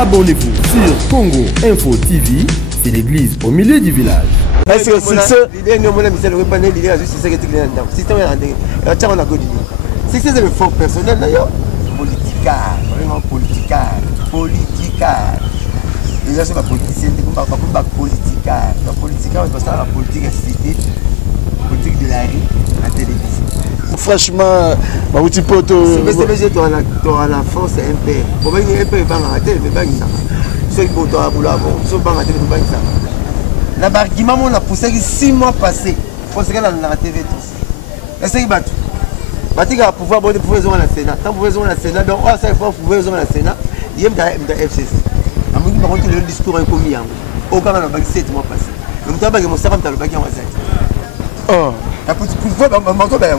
Abonnez-vous sur Congo Info TV, c'est l'église au milieu du village. Est-ce que succès? C'est le fond personnel d'ailleurs. Politicard, vraiment politicard. Politicard. Déjà, c'est pas politicien, c'est pas politicard. La politique, on passe à la politique à cité, politique de la rue, la télévision. Franchement, ma petit pote. C'est la force impère. Pour moi, il y a un peu de banque à la télé, mais pas ça. Ceux qui vont à boulot, ceux qui vont à la télé, mais pas ça. La barguiment, on a poussé 6 mois passés. Pour ce qu'elle a dans la TV tous. Est-ce qu'il va tout? Batika va pouvoir avoir des pouvoirs à la Sénat. Tant pouvoirs à la Sénat, donc, ça il faut pouvoirs à la Sénat. Il y a un FCC. À mon avis, par contre, le discours est commis. Aucun n'a pas 7 mois passés. Le temps que mon savant dans le bac en recette. Oh. Pour voir, je m'entends bien.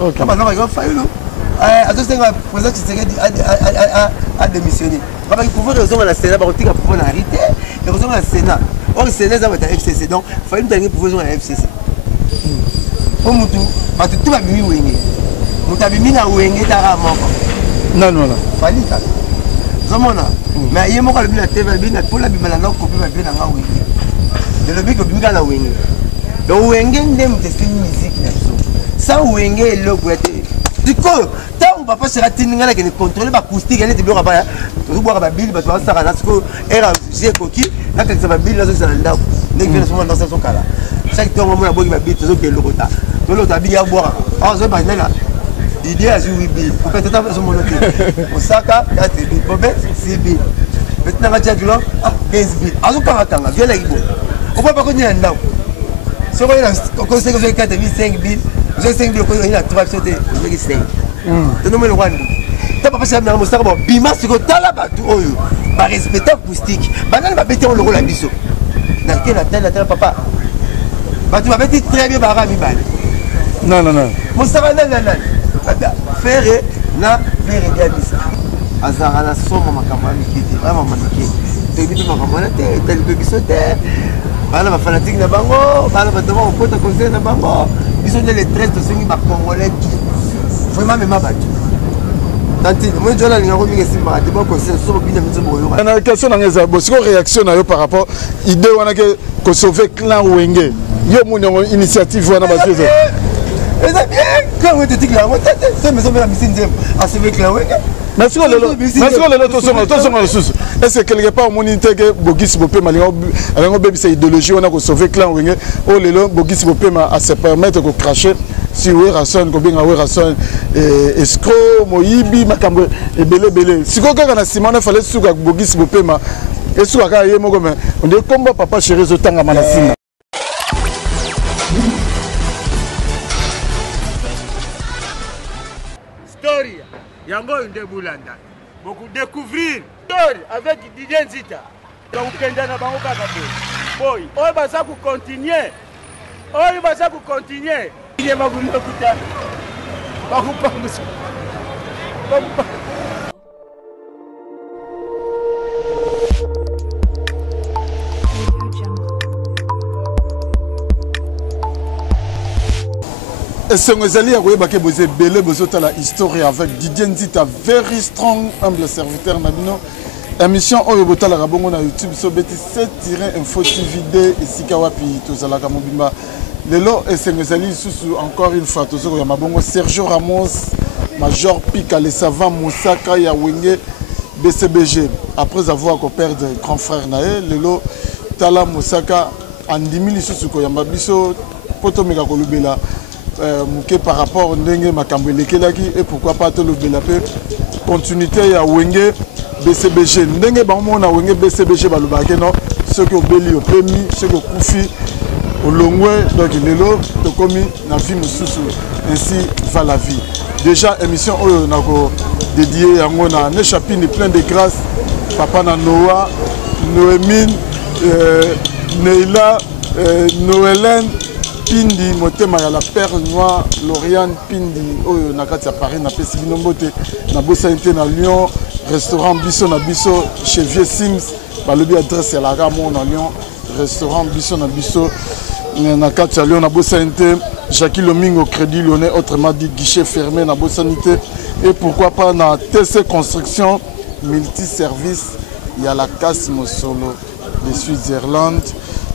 Ok. Maintenant, il va falloir. Le président Tshisekedi a démissionné. Il faut pouvoir raison à la Sénat, il faut pouvoir l'arrêter. Il raison à la Sénat. Or, le Sénat, ça va être FCC. Donc, il faut une dernière pouvoir à la FCC. Pour nous, tout va bien. Mutabimi na wenge tara moko. Non. Fali ka. Zomona. Mais yé moko le bi na TV bi na pour la bi na copie ba bi na nga wenge. De le bi ko bi ka na wenge. Donc wenge ndem te c'est musique na so. Ça wenge le boité. Diko, tant papa sera tininga na que contrôler ba acoustique elle te bi ko ba. To bo ba bil ba to sara na sko era j'ai coquille na que ça va bil là ça là. Nek vient souvent dans son cas là. Chaque temps moi na bo ba bil to ke le rota. To lo ta bi ya boire. Ah ça ba là. L'idée a joué B. Pour faire tout à fait son monoté. Osaka, 4 B. Bobet, 6 B. Maintenant, on va dire 15 B. Alors, quand on va viens là, on ne peut pas connaître un nom. Si on conseille que vous avez 4 B, 5 B, vous avez 5 B, vous avez 3 B, vous avez 5. Tu nous mets le rwanda. Tu n'as pas passé à la Moussaka, Bima, c'est que tu as là-bas, tu as respecté l'acoustique. Maintenant, on va mettre le rôle à biseau. N'a papa. Tu vas mettre très bien, Barami Bal. Non. Moussaka, non. Faire na faire bien ça azara na somo makambo mikiti vraiment maniki te bibi makambo na te tel bibi sote bana ba fanatique na bango bana ba dama ko ta conseil na bango ils sont les 13 de ceux ba congolais vraiment même ba tanti moi je la ngaro mi simba te ba conseil so bina mi tsobo yo na question na ngeza bo siko réaction na yo par rapport idée wana que ko sauver clan Wenge yo mo initiative wana ba jezo. Et c'est bien, quand on te dit que la moitié, c'est maison de la mission à se faire clair. Merci est-ce que quelque part mon intérêt Bogis Bopema alors bébé c'est idéologie on a que sauver clan Wenge oh le long Bogis Bopema à se permettre de cracher si oui rason ko bien oui rason escroc moyibi makambo et belé si ko kana simana fallait suka Bogis Bopema et suka ka yemo comme on dit combat papa chéri zotanga manasina. Yango Inde Boulanda. Beaucoup découvrir Story avec Didier Nzita. Donc Kenda na bango kaka boy. Oyo basa ku continuer. Il va vous écouter. Et ce que vous allez voir, la histoire avec Didier Nzita, very strong, humble serviteur. Émission Oyobota la Rabongo na YouTube, so beti 7-info TV et Sikawapi, Tozalaka Mobimba. Lelo et ce que vous allez encore une fois, Tozoko Yamabongo, Sergio Ramos, Major Pika, les savants Moussaka, Yawenge, BCBG. Après avoir perdu grand frère Nae, Lelo, Tala Moussaka, Andimi Susuko Yamabiso, Potomeka Kolubela. Par rapport à Ndenge Makambo Lekelaki et pourquoi pas tout le Belapé continuité à Wenge BCBG Ndenge Bamon a Wenge BCBG Balubake non ceux qui ont béli au PMI ceux qui ont Koufi au Longwe donc il est là de commis na vie mususu ainsi va la vie déjà émission on a dédié à on a un chapitre plein de grâce papa na Noah Noémine Neila Noëlène Pindi, motema ya la perle noire, Lauriane Pindi, oyo nakati ya Paris na pesi binombote, na bosa inte na Lyon, restaurant Bisso na Bisso, chez Vieux Sims, balobi adresse ya la Ramon na Lyon, restaurant Bisso na Bisso, nakati ya Lyon na bosa inte, Jackie Lomingo Crédit Lyonnais, autrement dit guichet fermé na bosa inte, et pourquoi pas na TC Construction, multiservice, il y a la casse Mosolo de Suisse-Irlande.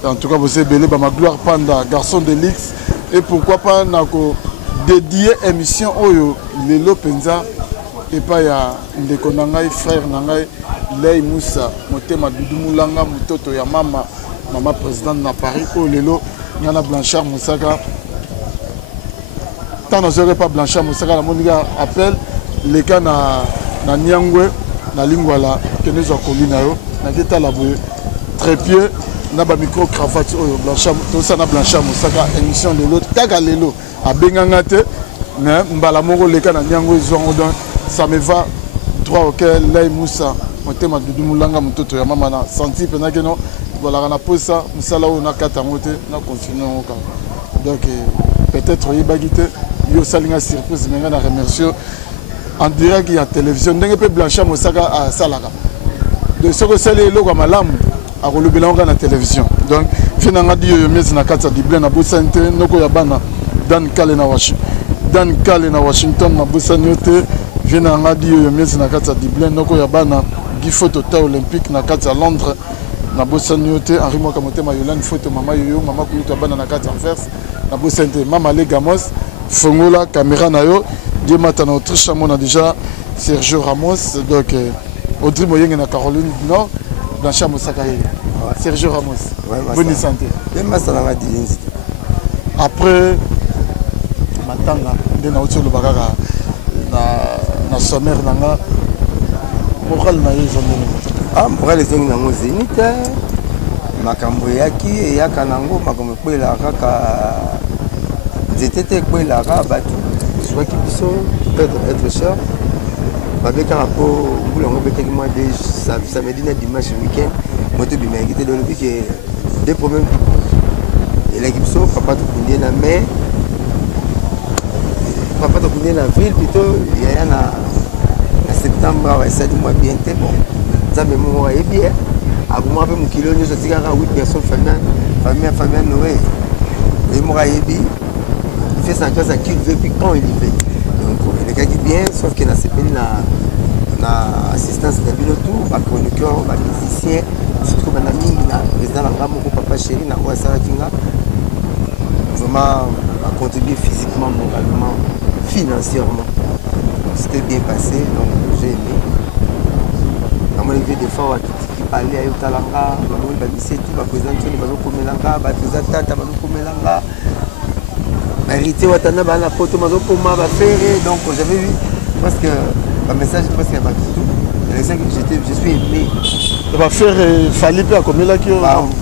En tout cas, vous avez belé ma gloire Panda, garçon de l'X. Et pourquoi pas dédier émission Oyo, Lelo Penza, et pas il y a Ndeko Nangai, frère Nangai, Lei Moussa, Motema Doudou Moulanga, Mutoto ya Mama présidente na Paris, oh Lelo, Yana Blanchard Moussaka. Tant n'oserait pas Blanchard Moussaka, la moniga appelle les cas na Nyangwe, na Lingwala, que nous avons connu na yo, na Geta Laboué, trépied. Na ba micro cravate oyo Blanchard to sana Blanchard Moussaka émission de l'autre kaka lelo a bengangate mais mbala moko leka na nyango zongo donc ça me va droit auquel Lei Moussa motema Doudou Moulanga mutoto ya mama na senti pena que non voilà na posa musala o na kata ngote na continuer oka donc peut-être yebagite yo salinga surprise menga na remercier en direct il y a télévision ndenge pe Blanchard Moussaka a salaka de ce que c'est le ko malamu à la la télévision. Donc, je suis en train de kata dible na busante noko ya bana Dan Kale na Washington na busanyote je na ngadi yo miezi na kata dible noko ya bana gi photo ta olympique na kata Londres na busanyote Henri Mwaka Motema Yolande photo mama yo mama kuluta bana na kata Anvers na busante mama le Gamos fongola caméra na yo die mata na Autriche on a déjà Sergio Ramos donc Audrey Moyenge na Caroline du Nord. Blanchard Moussaka, Sergio Ramos, bonne santé. Après, matanga, de na otio lobaka na sommaire nanga, moral na yo zongo. Ah, moral ezongi nango zenita, makambo yaki yaka nango makambo kwela kaka zetete kwela ka batu, soit qui biso être cher. Avec un rapport, vous l'avez moi samedi dimanche week-end, moi tu m'as quitté dans le but que des problèmes. Et l'équipe sauf papa te connaît la main, papa te connaît la ville plutôt. Il y a en septembre, ça du mois bien bon. Ça me moi est bien. À moi avec mon kilo, nous sommes 8 personnes famille Noé. Et moi est bien. Il fait sa classe à qui il veut puis quand il veut. Les gars qui bien, sauf qu'il y a assistance de pilote, les chroniqueurs, les musiciens, surtout les amis, le président de papa chéri, vraiment contribuer physiquement, moralement, financièrement. C'était bien passé, donc j'ai aimé. Dans mon élevé des fois, qui parlait à Yotalanga, le président hérité watana ba la photo mazo poma ba faire donc j'avais vu parce que le message parce qu'il y a pas tout je suis aimé ça va faire fallait pas comme là qui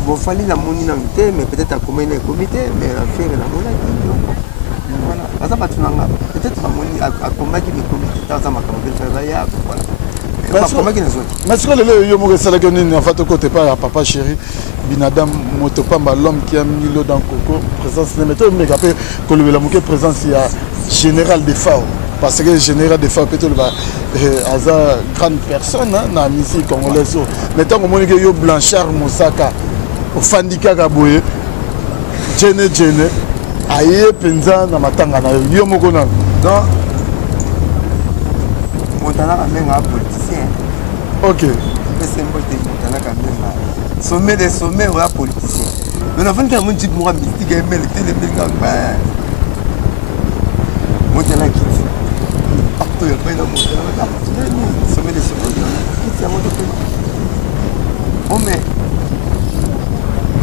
bon fallait la moni na comité mais peut-être à comment le comité mais la faire la moni voilà ça pas tout nanga peut-être la moni à comment qui le comité dans ma campagne travailler voilà mais ce que le yo mo sala que ni en fait côté pas papa chéri Binadam Motopamba l'homme qui a mis l'eau dans Coco présence de méthode mais après que le la présence il y a général de FAO parce que général de FAO peut-être va Aza grande personne na musique congolaise mais tant que mon yo Blanchard Moussaka au Fandika Kaboye Jene aye penza na matanga na yo moko na non Montana même un politicien OK c'est Montana quand même sommet des sommets ou un politicien. Mais on a fait un monde qui m'a mystique et mêlé les méga. Montana quitte. Partout il y a pas de Montana. Sommet des sommets. Quitte la moto. Oh mais.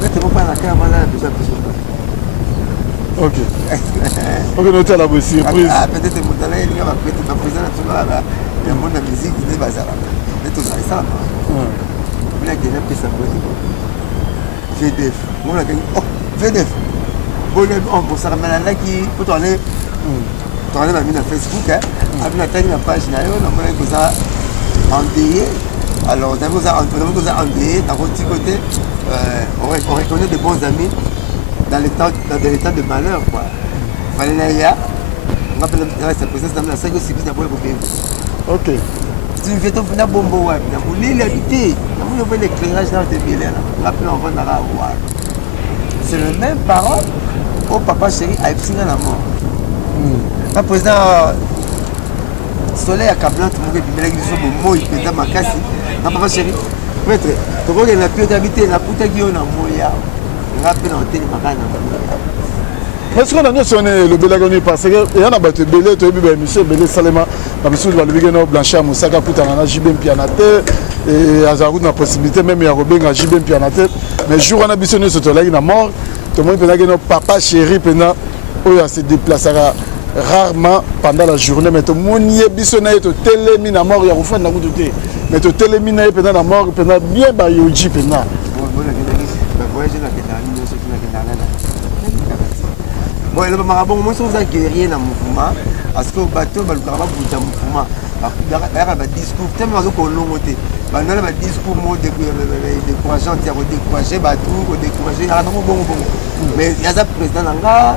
Mettez-moi pas la caméra là déjà plus. OK. OK, notez la bonne surprise. Ah peut-être Montana il va peut-être pas présent là. Il y a mon musique il est bazar. Mais tout ça. Il a déjà pris sa beauté. VDF. On a gagné. Oh, VDF. Bon, on s'en ramène là qui peut tourner. Tourner ma mine à Facebook. Avec la taille de la page, on a ça endeuillé. Alors, on a ça endeuillé. D'un petit côté, on reconnaît des bons amis dans l'état de malheur. Il fallait là, il y a. On appelle la présence dans la 5 ou 6 pour le problème. OK. Tu fais ton fina bombo ouais, na boulili habité, na mon nouvel éclairage dans tes billets là. Rappelez on va dans la voir. C'est le même parole au papa chéri a épsilon la mort. Le président Soleil à Cablan tout le monde qui me l'a dit sur mon mot il peut dans ma casse. Na papa chéri Maître, tu vois que la pièce d'habiter, la putain qui est en moya. On a fait l'antenne, ma canne. Est-ce qu'on a sonné le Belagoni parce qu'il y a un bateau belé, tu as vu monsieur Belé Salema, la mission de la Lubigeno Blanchard, Moussaka Poutana, Jibem Pianate, et Azarou n'a possibilité même à Robin à Jibem Pianate. Mais jour on a bisonné ce toit-là, il est mort. Tout le monde peut papa chéri, pena, où il se déplacera rarement pendant la journée. Mais tout le monde y est bisonné, tout télémine à mort, il y a un fan dans le côté. Mais tout télémine à pena à mort, pena bien bah yoji pena. Bon, le marabout, moi, je suis guerrier dans le mouvement, parce que le bateau, le mouvement, il y a un discours, tellement qu'on l'a monté. Il y a un discours décourageant, décourager, décourager, il y a un bon. Mais il y a un président, il y a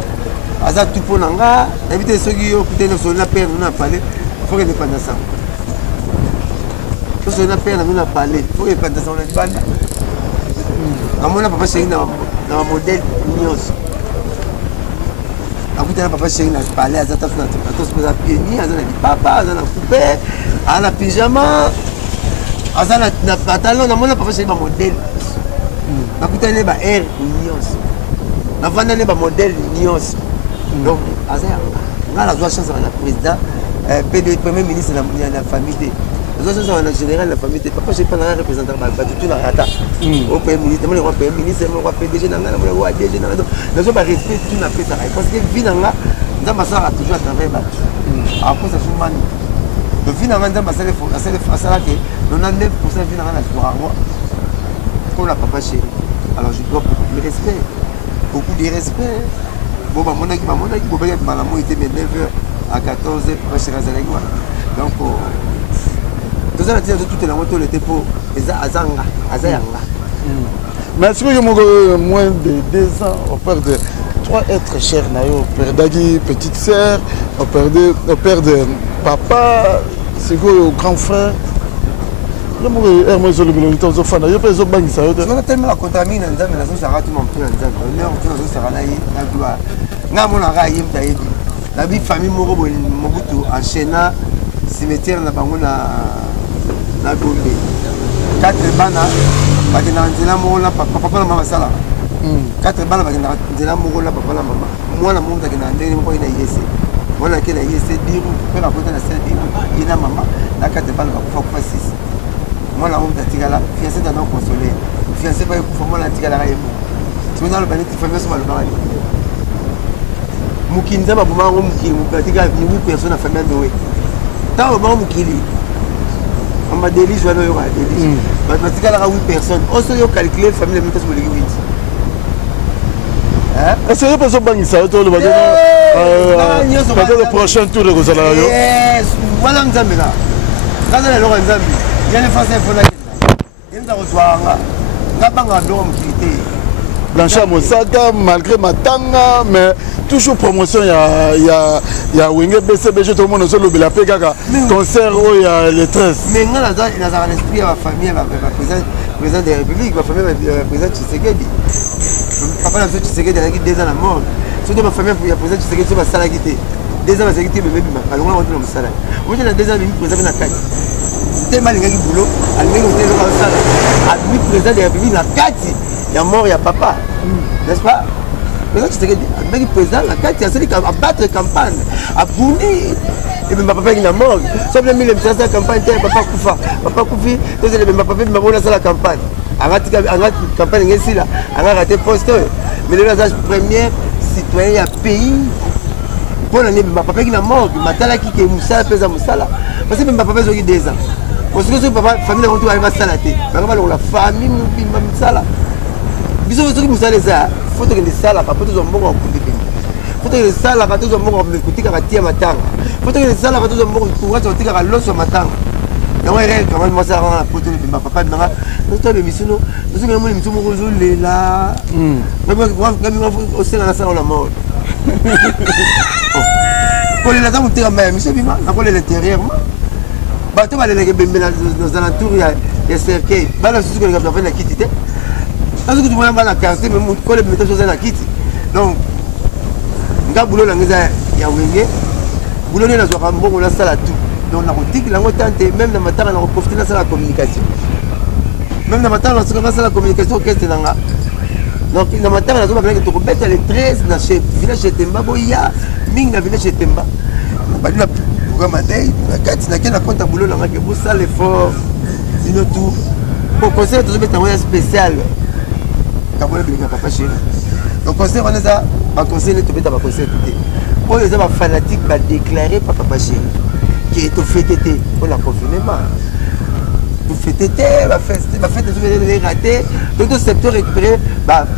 un tout pour l'anga, éviter ceux qui ont écouté la paix, nous avons parlé, il faut qu'il n'y ait pas de ça. Il faut que la paix, nous avons parlé, il faut qu'il n'y ait pas de ça, on l'a dit. On n'a pas passé dans un modèle Nios. Akuta papa chéri na parler à zata na to se poser pied ni azana di papa azana coupé ala pyjama azana na pantalon na mona papa chéri ba modèle akuta ne ba air Nios na vanda ne ba modèle Nios donc azana ngala zo chance na président PD premier ministre na la famille les autres sont en général la famille papa j'ai pas un représentant bah tout la rata au premier ministre moi le premier ministre moi PDG na ngana moi DG na donc nous sommes respect tout na fait ça parce que vie na nga nzamba ça toujours à travers ba à cause de man le vie na nga nzamba ça ça que 99% vie na nga na soir pour la papa chéri alors je dois beaucoup de respect bon bah mon équipe bon bah malamu était 9h à 14h pour chez Razalengwa donc tout ça, tout la moto était pour Azanga, Azayanga. Mais si vous moins de 2 ans, on perd de 3 êtres chers, on perd d'Agui, petite sœur, on perd de papa, c'est quoi, grand frère. Je suis tellement la contamine, je suis la vie famille Mobutu enchaîna cimetière na bango na Gombe 4 bana bakina nzela mo na papa na mama sala 4 bana bakina nzela mo na papa na mama mwana mo ndakina ndenge mo ina yese mwana kena yese diru pera kota na sala diru ina mama na 4 bana bakufa 6 mwana mo ndatikala fiancé dans consoler fiancé ba kufa mwana tikala ka yemo tuna lo bani famille so malobani mukinza babuma ngo mukili mukatika ni 8 personnes na famille ndowe tant au moment mukili on m'a délié je vais y avoir délié parce qu'il y a 8 personnes on se calculer la famille de méthode sur le 8 hein est-ce que personne bangi ça toi le prochain tour de Rosala yes voilà nzambe là quand la loi nzambe il y a les français pour la il nous a reçoit nga banga ndo mukité Blanchard Moussaka malgré Matanga mais toujours promotion il y a Wenge BCBG tout le monde sur le Belapé Gaga concert où il y a les 13 mais nga la dans l'esprit de la famille la président de la République la famille président Tshisekedi papa na Tshisekedi a 2 ans à mort surtout ma famille pour président Tshisekedi sur la salle quitté 2 ans à Tshisekedi bébé bima alors on va dans la salle moi j'ai 2 ans de président na kati tellement les gars qui boulot à l'année où dans la salle à lui président de la République na kati il y a mort il y a papa n'est-ce pas mais tu sais que le président la carte il a celui qui a battre campagne à Bouni et même papa qui est mort sauf le milieu de la campagne papa Koufi donc le papa mais bon la campagne arrête campagne ici là a raté poste mais le âge premier citoyen du pays pour l'année papa qui est mort matala qui est Moussa pesa Moussala parce que même papa qui 2 ans parce que papa famille on doit arriver à salater la famille Moussala biso soki musala eza foto ke lisala ka poto zo mbongo akundi pe foto ke lisala ka tozo mbongo kutika ka tia matanga foto ke lisala ka tozo mbongo kuwacha kutika ka loso matanga yango ere kama masala na poto le bimba papa nanga noto le misuno noto ke moni misumo ko zo lela ngami osela na sala la mort ko le la tamu tika ma miso bima na ko le l'intérieur bato ba le ke bembe nos alentours ya cercueil bala susu ko le ka fa na kitite parce que tu vois la quartier mais mon collègue mettait chose na kiti donc nga boulot la ngeza ya wenge boulot na zo mbongo na sala tout donc na rotique la ngotante même na matanga na profiter na sala communication Même dans ma table, on commence la communication orchestre. Donc, dans ma table, on a besoin de mettre les 13 dans le village de Temba. Il y a Ming dans le village de Temba. On a programme à Day. On a compte à boulot dans le ça l'effort. Sinon tout. Pour concert, on a mettre un moyen spécial. Quand on a papa chéri. Donc, concert, on a ça. Un concert, on a mettre un concert. Pour les hommes fanatiques, on a déclaré papa chéri. Qui est au fêté. On a confinement. Fêter, va fête de rater, tout le secteur récupéré,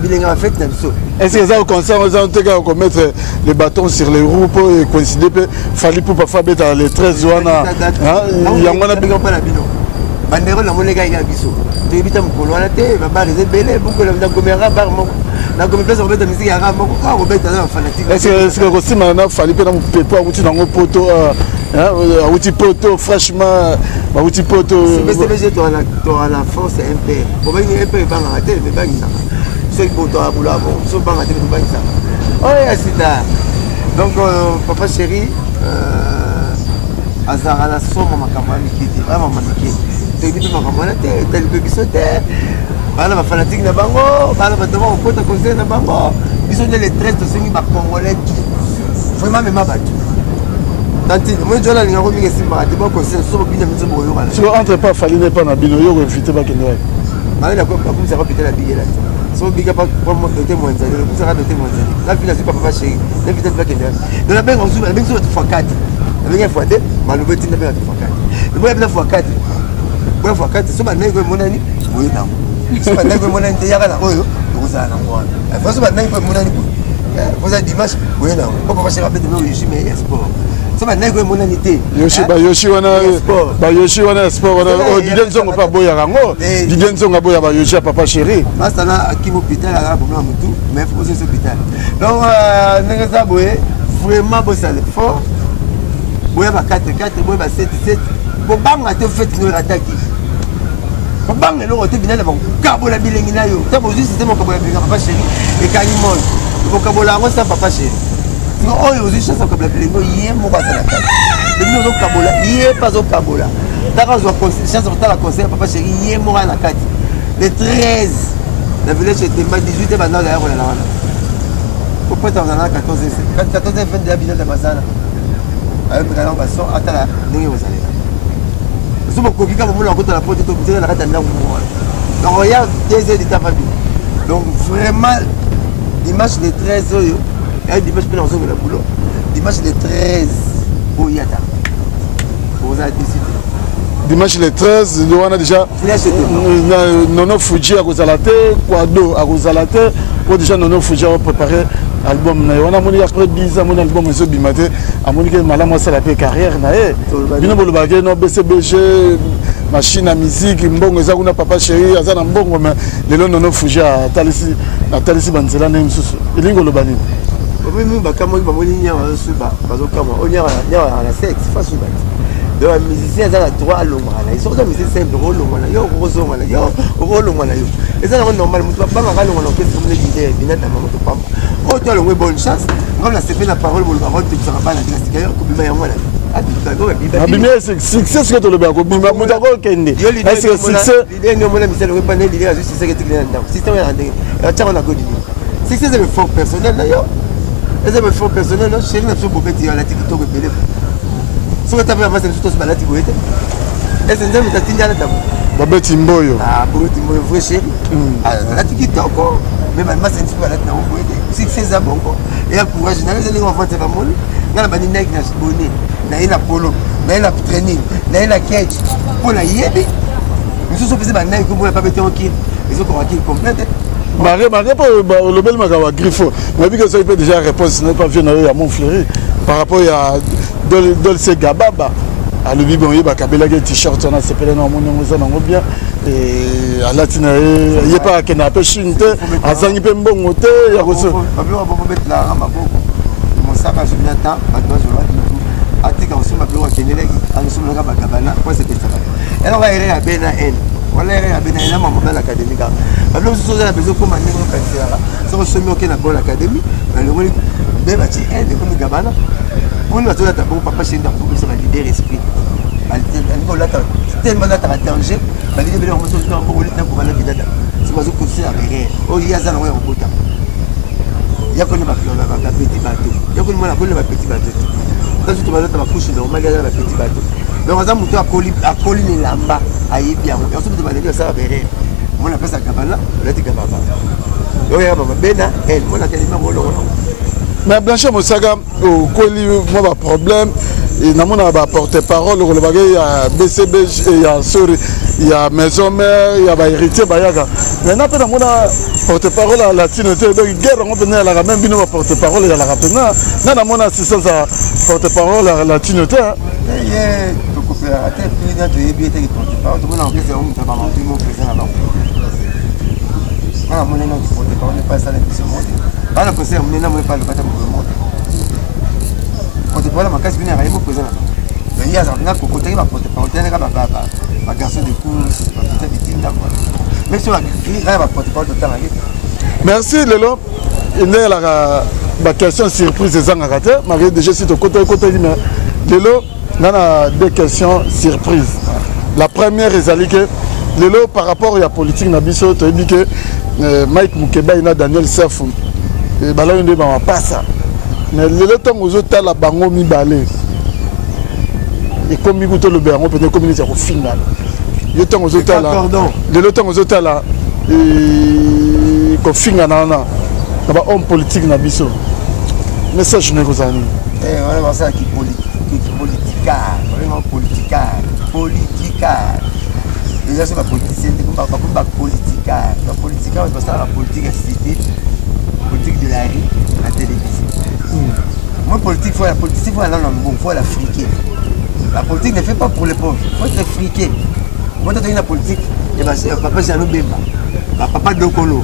il y a fête dans le. Est-ce que ça au concert, on va mettre les bâtons sur les roues pour coïncider, il fallait pour pas faire les 13 jours. Il y a un peu de bino. Bandero na molega ya biso. Tu évite mon colon té, va bar les belé, beaucoup la comera bar mon. Na comme place on met de musique à ram, on met dans fanatique. Est-ce que aussi maintenant fallait pas nous pas outil dans poto outil poto franchement outil poto. CBCBG toi la force MP. On va une MP pas rater mais pas ça. C'est poto à boula bon, so pas rater mais pas ça. Oh ya sita. Donc papa chéri azara la somme makamwa mikiti, vraiment mikiti. Tu dis pas makamwa la tête, tel bébé sauter. Bala ba fanatique na bango, bala ba devant au côté conseil na bango. Ils sont les 13 de ceux ba congolais. Vraiment même pas battu. Tanti, moi je la ngaro mingi simba, tu pas conseil sur bien mais bon yo. Si on entre pas fallait pas na bino yo invité ba kendo. Mali la comme ça va péter la bille là. So biga pas pour moi doter moins ça, le ça va doter moins ça. La fille là c'est pas chéri, l'invité ba kendo. De la ben on joue, la ben sur fois 4. La ben fois 2, malobé tin na ben fois 4. Le boy ben fois 4. Boy fois 4, so ba nego monani, oui non. So ba nego monani te yaka na oyo, oza na ngwana. Fa so ba nego monani. Vous avez dimanche, oui non. Pourquoi pas chéri de nous régime et sport. So ba nego monani te. Yoshi wana sport wana Didien Zongo pas boya rango. Didien Zongo boya ba Yoshi papa chéri. Masana akibo hôpital à problème tout, mais faut aussi hôpital. Donc nenge ça boye, vraiment beau ça fort. Boya ba 4 boya ba 7. Bon banga te fait nous attaquer. Bon banga le roté bina bon kabola bilengi na yo. Ta bozu système kabola bilengi papa chéri et kanimon. Bon kabola ngo ça papa chéri. Non oyo ozu ça kabola bilengi yé mo ba ça la tête. De nous au kabola, yé pas au kabola. D'accord, je chance de la conseil papa chéri yé mo na kati. Le 13 la village était pas 18 maintenant là on est là. Pourquoi tu en as 14 fin de la bina de Mazana. Avec le galon basson attends là, n'engagez vous allez. Je me copie quand vous l'avez la porte de tout la rate donc regarde 2 heures de temps. Donc vraiment dimanche le 13 euros et dimanche pour nous la boulot. Dimanche le 13 au Yata. Vous avez décidé. Dimanche le 13, nous avons déjà Nono Fuji à Rosalate, Quado à Rosalate, pour déjà Nono Fuji à préparer l'album. On a moni après 10 ans, mon album est bimate, à moni que malama ça la paix carrière nae. Bino bolo bagé no BCBG, machine à musique, mbongo za kuna papa chéri, azana mbongo mais lelo Nono Fuji à Talisi Banzela na msusu. Elingo lo bani. Omi bakamo bamoni nya suba, bazokama, onya na sexe fa suba. Les musiciens ont le droit à l'ombrana. Ils sont des musiciens simples, l'ombrana. Yo, l'ombrana. Yo, l'ombrana. Et ça, c'est normal. Tu ne vas pas avoir l'orchestre comme les leaders. Bien évidemment, tu ne vas pas. Oh, tu as une bonne chance. Quand on a fait la parole pour le baron, tu ne seras pas la classe. D'ailleurs, comme il y a moi là. Abimé, c'est succès ce que tu le baron. Bimba, mon d'accord, Kende. Est-ce que succès? L'idée, nous, on a mis ça le repanel. L'idée, c'est juste que tu es là-dedans. Système est là-dedans. Tiens, on a godini. Succès, c'est le fort personnel d'ailleurs. C'est le fort personnel. Chérie, n'a pas beau bête. Il y a la TikTok et Bélé. Si tu as vu, c'est tout ce que tu as est-ce que tu as dit que Babé Timboyo. Ah, Babé Timboyo, vrai chéri. Ah, la TikTok encore. Mais maintenant, c'est un petit peu là dedans. Si c'est un bon. Et le courage, je n'ai pas fait de mon. Il y a un bonnet, il y a un polo, il y a un training, il y a un cage. Pour la yébi. Nous sommes faisant un comme on n'a pas été en kill. Ils ont un kill complet. Marie, le bel magawa griffo. Mais vu que ça peut déjà répondre, ce n'est pas vieux à Montfleury. Par rapport à Dolce Gababa, à le bibon, il y a un t-shirt, on a séparé dans mon nom bien. Et à la Tina, il n'y a pas qu'un peu chinte, à Zanipé bon hôtel, il y a reçu. Mon sac à souvenir temps, maintenant je vois tout. Atika aussi ma bureau à Kenelek, à nous sommes là-bas à Gabana, quoi c'était ça. Elle va aller à Benaen. On va aller à Benaen, là, maman, à l'académie. Alors, nous sommes à la maison comme un négo cancer. Si on se met au Kenya pour l'académie, le monde est bâti, comme Gabana. On va tout d'abord, papa, chez nous, pour que ça va leader esprit. tellement là t'as danger bah les belles remontées dans pour les temps pour aller vidéo c'est pas que c'est arrière oh il y a ça dans le robota il y a qu'on va petit bateau il y a qu'on va la petit bateau quand tu vas là tu vas coucher normal il y a la petit bateau donc on a monté à coller les lamba à y bien on se demande de ça arrière on appelle ça cabana là tu cabana donc il y a maman bena elle on a tellement rolo mais Blanchard Mosaga au colis moi pas problème et na mona ba porte-parole le bagay ya BCB il y a sori il y a maison mère il y a ba héritier bayaka mais na pe na mona porte-parole à latino donc guerre on peut na la même bino porte-parole ya la rapena na mona assistance à porte-parole à latino te eh beaucoup faire à tête président de EBT qui porte-parole tout le monde en fait c'est on va pas mon président là-bas ah mon nom de porte-parole n'est pas ça l'émission monde ah le conseil mon nom n'est pas le bâtiment monde porte-parole ma casse venir à mon président mais il y a un côté ma porte-parole t'es là ma garçon de course ma petite victime d'accord mais sur la porte-parole de temps. Merci Lelo il est la question surprise des angaraté Marie déjà si tu côté mais Lelo nana deux questions surprises la première est que Lelo par rapport à la politique na biso tu dis que Mike Mukeba ina Daniel Safou et bala yonde ba pas ça mais Lelo tant aux autres la bango mi balé et comme mi buto le bango peut-être comme il au final yo tant aux autres là Lelo tant aux autres là et ko finga na ba homme politique na biso message ne vous ani on va ça qui politicard vraiment politicard déjà c'est pas politicien c'est pas politicard la politique on passe à la politique cité politique de la rue la télévision moi politique faut la politique faut la bon faut la friquer la politique ne fait pas pour les pauvres faut se friquer moi dans la politique et ben papa Jean Bemba papa Dokolo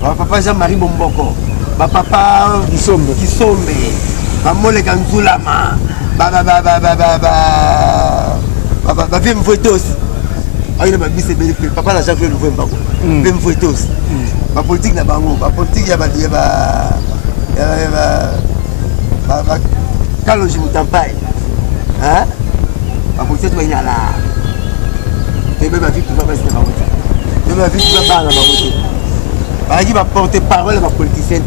papa Jean-Marie Bomboko papa Kisombe Mamole Kanzulama viens me voter aussi il m'a dit c'est bénéfique papa n'a jamais fait le voter pas viens me voter aussi ma politique n'a pas ma politique il y a quand je vous t'empaille hein ma politique il y a là et même ma vie tu vas pas rester ma voter même ma vie tu vas pas la voter par exemple porter parole à ma politicienne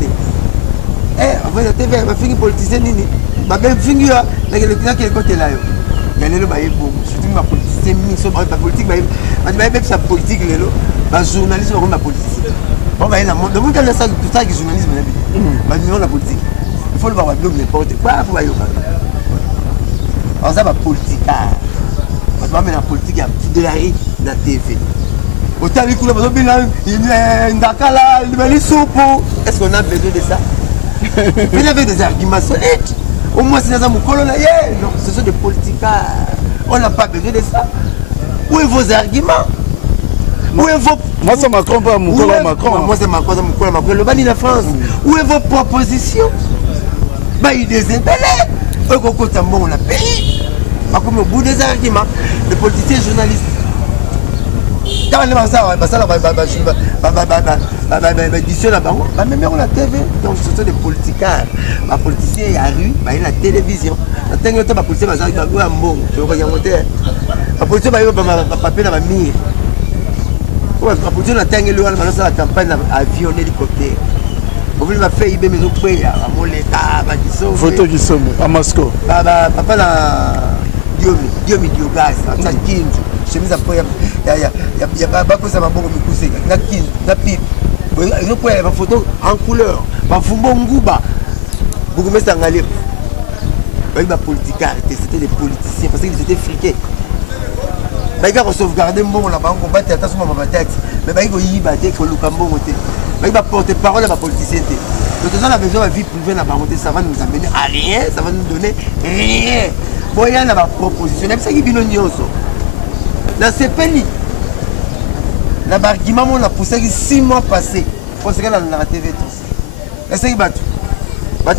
en fait TV ma fille politicienne nini ma belle fille là quel côté là il y a le bail bon surtout ma politicienne ma politique ma sa politique lelo ma journaliste ma politique bon bah là le monde a ça tout ça qui journalisme ma non la politique il faut le voir blog n'importe quoi faut aller alors ça ma politique parce que la politique de la rue de la TV autant avec tout le monde il est-ce qu'on a besoin de ça? Il avait des arguments solides. Au moins, si nous avons non, ce sont des politiques. On n'a pas besoin de ça. Où est vos arguments? Où est vos... Moi, c'est Macron, pas Macron. Moi, c'est Macron, le bas de la France. Où est vos propositions? Bah, il est ébellé. Eux, on a payé. Comme au bout des arguments, les politiciens journalistes. Quand on est ça, même on la TV, donc ce sont des politiciens. Ma politicien est à rue, il y a la télévision. La politicien va faire un bon, la politicien va faire papier dans ma mire. La politicien va faire la campagne avion, hélicoptère. Vous voulez faire IB, mais vous pouvez, à mon état, photo qui sont à Moscou. Papa, Diomi Diogaz, à Kinz. Chemise après il y a pas que ça va beaucoup me pousser la pipe il faut une photo en couleur ba fumbo nguba beaucoup mais ça ngalé ba politique c'était des politiciens parce qu'ils étaient friqués ba ils ont sauvegardé mbongo la banque combattre attention ma taxe mais ba ils y battre que le cambongo té ba porter parole à ma politicien té donc ça la besoin de vie privée na banque ça va nous amener à rien ça va nous donner rien bon il y a la proposition même ça qui bino nyonso la CPI, l'argument on a poussé 6 mois passés pour ce qu'elle a dans la TV tous. Est-ce qu'il va tout?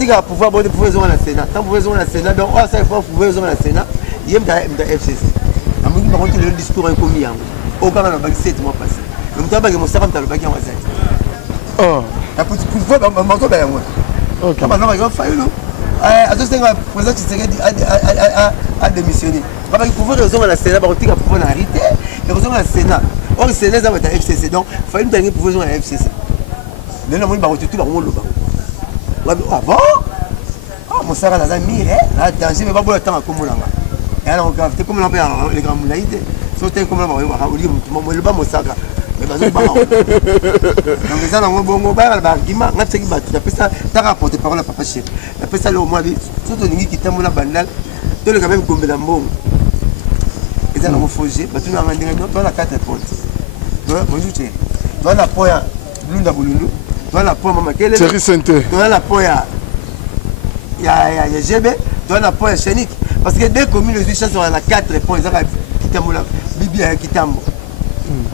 Il va pouvoir avoir des pouvoirs dans le Sénat. Tant pouvoirs dans le Sénat, donc ça il faut pouvoir dans le Sénat. Il y a un FCC. À mon par contre le discours est commis. Au cas où on a 7 mois passés. Donc tu as pas que mon servant t'a le baguette en WhatsApp. Oh. La petite pouvoir manque bien moi. Ok. Maintenant il va falloir nous. À tout ce que président Tshisekedi a démissionné. Parce qu'il pouvait raison la Sénat, il a pouvoir arrêter, et raison la Sénat. Or, le Sénat, ça va être FCC, donc il fallait nous pouvoir raison la FCC. Mais là, on va tout le monde. Ah bon? Ah, mon sarah, là, mire, là, danger, mais pas pour le temps à comme on l'a. Et alors, c'est comme on l'appelle les grands moulaïdes. Sauter comme on l'a, on va mon sarah. Mais pas donc, les gens ont un bon argument. On a fait ça, tu as rapporté parole à papa chef. Tu as fait ça, le mois, surtout les gens qui t'aiment la bandale, tu as quand même comme dans le monde. Et ça, on a forgé, tu as la 4 points. Tu as la poya, Blunda Boulou, tu as la poya, Maman Kelle, tu as la poya, il y a GB, tu as la poya Chenik. Parce que dès que les gens sont à la 4 points, ils ont Bibi à Kitambo.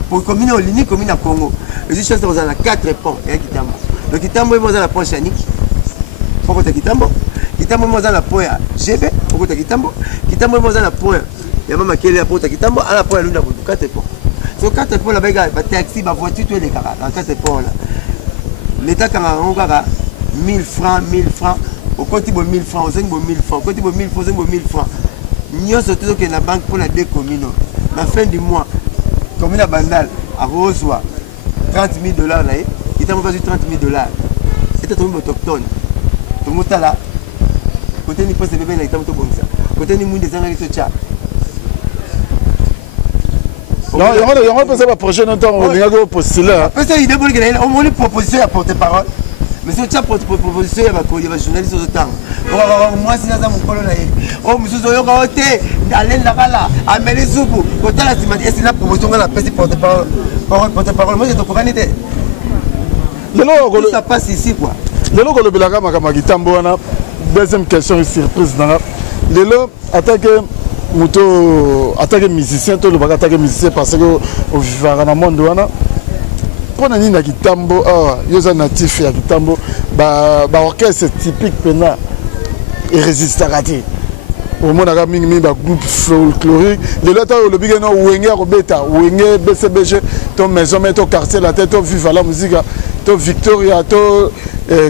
Pour commune au Lini, commune à Congo. Les gens sont à la 4 points, il y a Kitambo. Le Kitambo est à la poya Chenik. Pourquoi tu as Kitambo? Kitambo est à la poya GB, pourquoi tu as Kitambo? Kitambo est à la poya, il y a Maman Kelle, pourquoi tu as Kitambo, à la poya Lunda Boulou, 4 points. Sur 4 points, là, il y a un taxi, ma voiture, tous les gars, dans 4 points. L'État, quand on a 1000 francs, au côté de 1000 francs, au côté de 1000 francs, au côté de 1000 francs, au côté de 1000 francs. Nous avons surtout que la banque pour la deux communes. À la fin du mois, la commune à Bandal a reçu $30 000, il t'a envoyé $30 000. C'était un autochtone. Tout le monde est là. Côté ni poste de bébé, il est comme ça. Côté ni monde des années de tcha. Non, il y a un projet longtemps, on y a un postulat. Parce qu'il y a une proposition à porter-parole. Mais si tu as une proposition, il y a un journaliste au temps. Moi, si j'ai mon colonel, oh, monsieur Zoyogaote, Alain Lagala, Amélie Zoubou, quand tu as la proposition, on a fait porter-parole. Moi, j'ai ton courant idée. Ça passe ici, quoi. Lelo ko lobelaka makama kitambo wana deuxième question surprise nanga lelo attaque muto attaque musicien to lobaka attaque musicien parce que au vivara na monde wana pona nini na kitambo yoza natif ya kitambo ba orchestre typique pena et résistera te au monaka mingi mingi ba groupe folklorique lelo ta lobika no wenge ko beta wenge BCBG to maison mais to quartier la tête to vivre la musique to Victoria to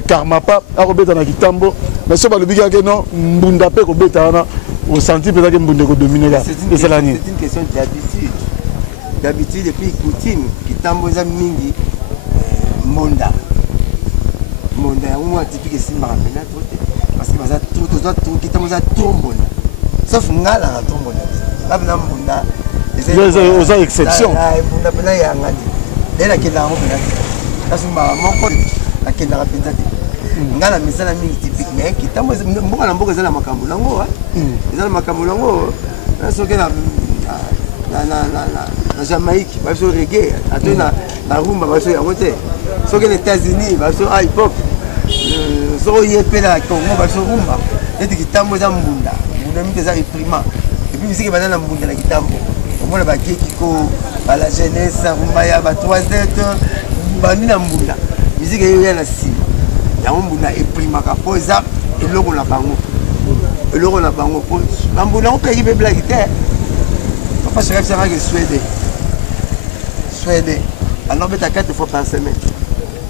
Karmapa a robeta na kitambo mais so ba lobika ke no mbunda pe ko beta wana au senti peut-être que mbunda ko dominer là et c'est la nuit. C'est une question d'habitude. D'habitude depuis coutume kitambo za mingi monda ya moi typique ici ma rappelle trop parce que baza tout kitambo za trop monda sauf ngala na trop monda là na monda aux exceptions monda pena ya ngani dela kila ngo pena parce que moko la kila rapida ngala misala mingi typique mais kitambo mboka na mboka za na makambo nango za na makambo nango na soke na Jamaïque, parce que reggae, la rumba, parce que les États-Unis, parce que hip-hop, la Congo, parce que rumba, et qui tambo za mbunda, mbunda mite za imprimant. Et puis musique banana mbunda la kitambo. Au moins la kiko, la jeunesse, rumba ya ba 3 heures, bandi na mbunda. Musique ya na si. Ya mbunda imprimant ka poza et logo na bango. Et logo na bango po. Mbunda on paye be blague té. Papa je rêve ça que Suède. Alors mais t'as 4 fois par semaine.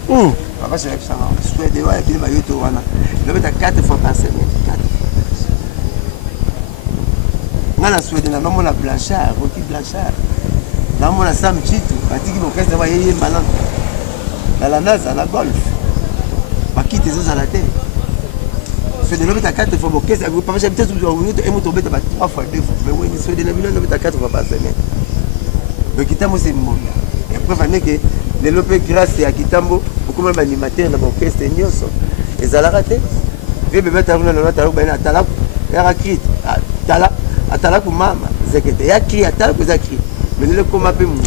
Papa je rêve ça. Suède ouais et puis ma yoto wana. Le mais t'as 4 fois par semaine. 4. Ngana Suède na maman la Blanchard, Rocky Blanchard. Na maman la Sam Chitu, atiki mon caisse va yé malin. La NASA, la golf. Pas quitter ça à la terre. Suède le mais t'as 4 fois mon caisse, papa j'habite sur le et mon tombé t'as 3 fois 2 fois. Mais oui, Suède le mais t'as 4 fois par semaine. Le Kitambo c'est mon. Et après il que les lopé grâce à Kitambo beaucoup même animateur dans l'orchestre Nyoso. Et ça l'a raté. Vieux bébé t'as vu dans la talou ben atala ya cri atala ku mama zekete ya cri atala ku zakri. Mais le comment pe mu.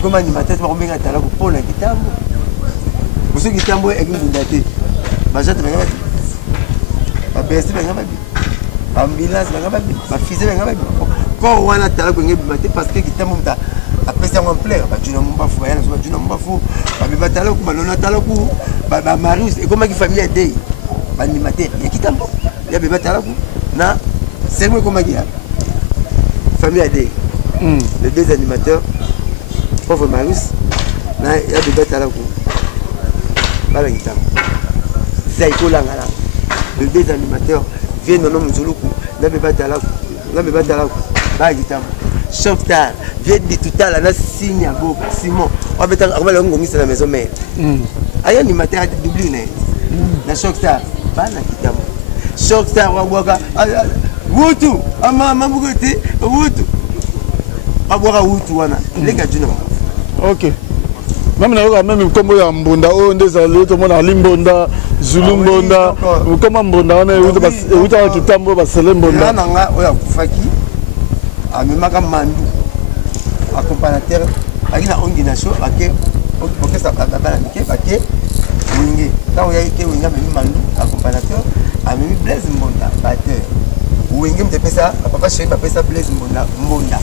Comme animateur va remettre atala ku pour la Kitambo. Pour ce Kitambo est ngundate. Ba jate ben ngaba. Ba besti ben ngaba. Ba ambulance ben ngaba. Ba fusée ben ngaba. Quand on a talent parce que Kitambo mta après ça on plaît ba tu n'as pas fou ya na tu n'as pas fou ba talent ku ba lona talent ku ba Marius et comment qui famille est ba animateur ya Kitambo ya beba talent ku na c'est moi comment qui a famille est les deux animateurs pauvre Marius na ya beba talent ku ba la Kitambo Zaiko Langala les deux animateurs viens non muzuluku na beba talako ba gitambo Choctar vient de tout à la signe à go Simon on va le ngomisa la maison mère aya ni matin double na Choctar ba na gitambo Choctar wa boka wutu ama mabugote wutu abora wutu wana lega juna OK même na même comme ya mbonda o ndeza leto mona limbonda zulu mbonda comme mbonda wana uta kitambo ba selembonda na nga oya kufaki amemaka mandu accompagnateur akina ongi na show ake okesa baba nike bake wingi tawo ya ike winga memi mandu accompagnateur amemi Blaise Mbonda batteur wingi mtepesa papa chéri pesa Blaise Mbonda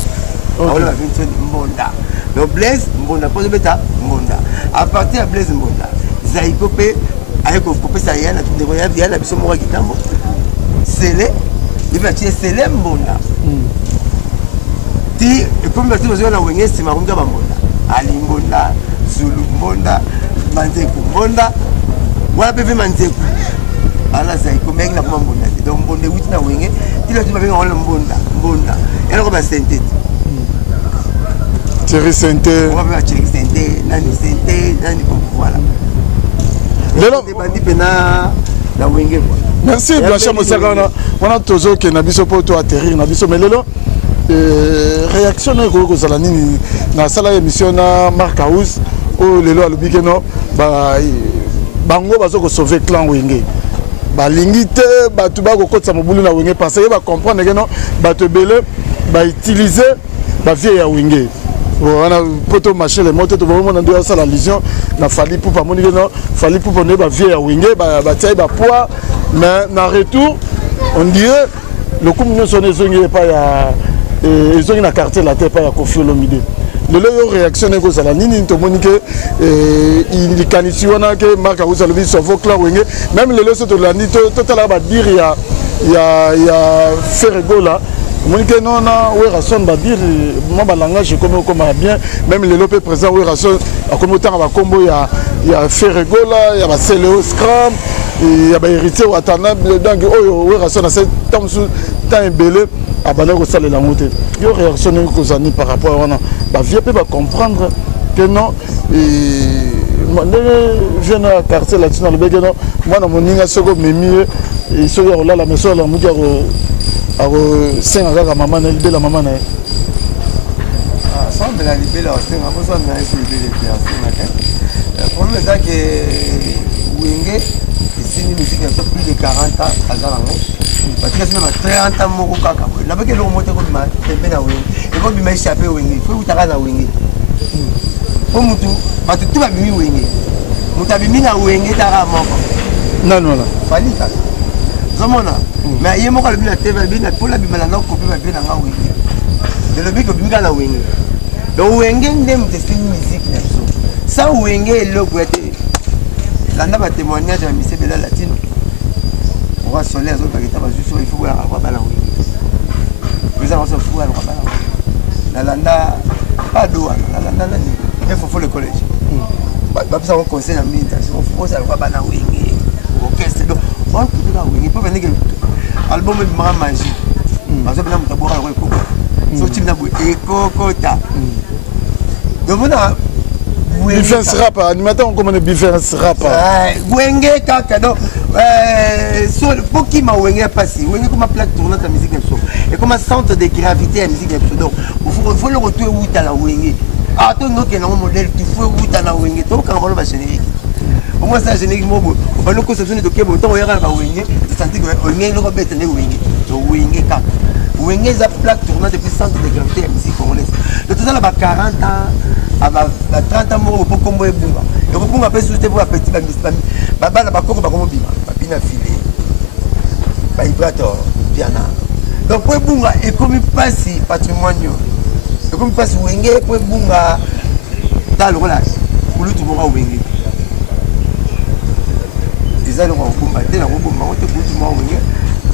awole bavinto Mbonda donc Blaise Mbonda pose beta Mbonda à partir de Blaise Mbonda Zaiko pe ayeko kopesa yana tudeko yana biso moko kitambo sele il va tirer sele Mbonda ti comme tu vois na wenge sima kunga Mbonda ali Mbonda Zulu Mbonda Manzeku Mbonda wala pe Manzeku ala Zaiko meki na kuma Mbonda donc Mbonda wuti na wenge ti lo tu va venga wala Mbonda yana ko ba sente Thierry Sente. On va faire Thierry Sente, Nani Sente, Nani voilà. Merci Blanchard Mosaka. On a toujours que Nabiso Poto atterrir Nabiso Melelo. Réaction ko zala nini na sala émission na Marc House o lelo alobiki no bango bazoko sauver clan Wenge. Ba lingite batu ba ko kotsa mobulu na Wenge parce que ba comprendre que non batu belé ba utiliser ba vie ya Wenge. On a poto marché les motos to vraiment dans ça la vision na fali pour pas monique non fali pour ne ba vie ya Wenge ba taille ba poids mais na retour on dirait le communion sonné zongi pas ya ils ont une carte la tête pas ya Koffi Olomide le leur réaction est que la nini to monique il canisi wana que Marc Aouza le sauve clan Wenge même le leçon de la ni total va dire il y a Ferregola monique non na ouais rason va dire moi ba langage comme bien même le lopé présent ouais rason comme autant va combo il y a Ferregola il y a Céléo Scrum il y a héritier Watana donc ouais rason à cette temps sous temps belé à balai au salé la montée il y a réaction que par rapport à bah vieux peut comprendre que non je viens à quartier latino le bégué non moi dans mon ninga soko memi et so là la maison la mudia aro senga kaka maman na libela maman na ah semble la libela senga ko so na esi libela pia senga ka problème c'est que Wenge ici ni musique a plus de 40 ans azalango parce que c'est même 30 ans moko kaka na beke lo moto ko ma tembe na Wenge et ko bima échapper Wenge faut utaka na Wenge ko mutu batu tuba bimi Wenge mutabimi na Wenge tara moko non non fali ka zamona mais il y a beaucoup de TV pour la bimala na ko bima bina nga Wenge de le biko bimika na Wenge donc Wenge ndem te musique na so ça Wenge le ko ete landa ba témoignage ya Miss Bella Latino on va soler azo bakita ba juste il faut voir quoi bala Wenge vous allez se fouer quoi bala la landa pas doa la landa nani il faut le collège ba ça on conseille na minta on faut ça quoi bala Wenge orchestre donc on peut la Wenge peut venir album de Mara Magie parce que na mutabora ko ko so timna bu ekokota donc on a Bifens rap animateur on commande Bifens rap Wenge kaka donc so pour qui ma Wenge passé Wenge comme plaque tournante la musique so et comme centre de gravité la musique so donc il faut le retour où ta la Wenge ah toi non que non modèle tu faut où ta la Wenge to quand on va générique au moins ça générique mo on le conception de kebo to yara ba Wenge tu sentis que Wenge le robet ne Wenge to Wenge kaka Wenge za plaque tournante depuis centre de gravité la musique congolaise de tout ça là 40 ans à 30 ans pour combo et bumba et pour combo après souté pour petit baba la bakoko bakomo bima babina filé ba vibrator piano donc pour bunga et comme passi patrimoine et comme passi Wenge pour bunga dans le relais pour tout monde Wenge déjà le bumba dès la bumba on te pour tout monde Wenge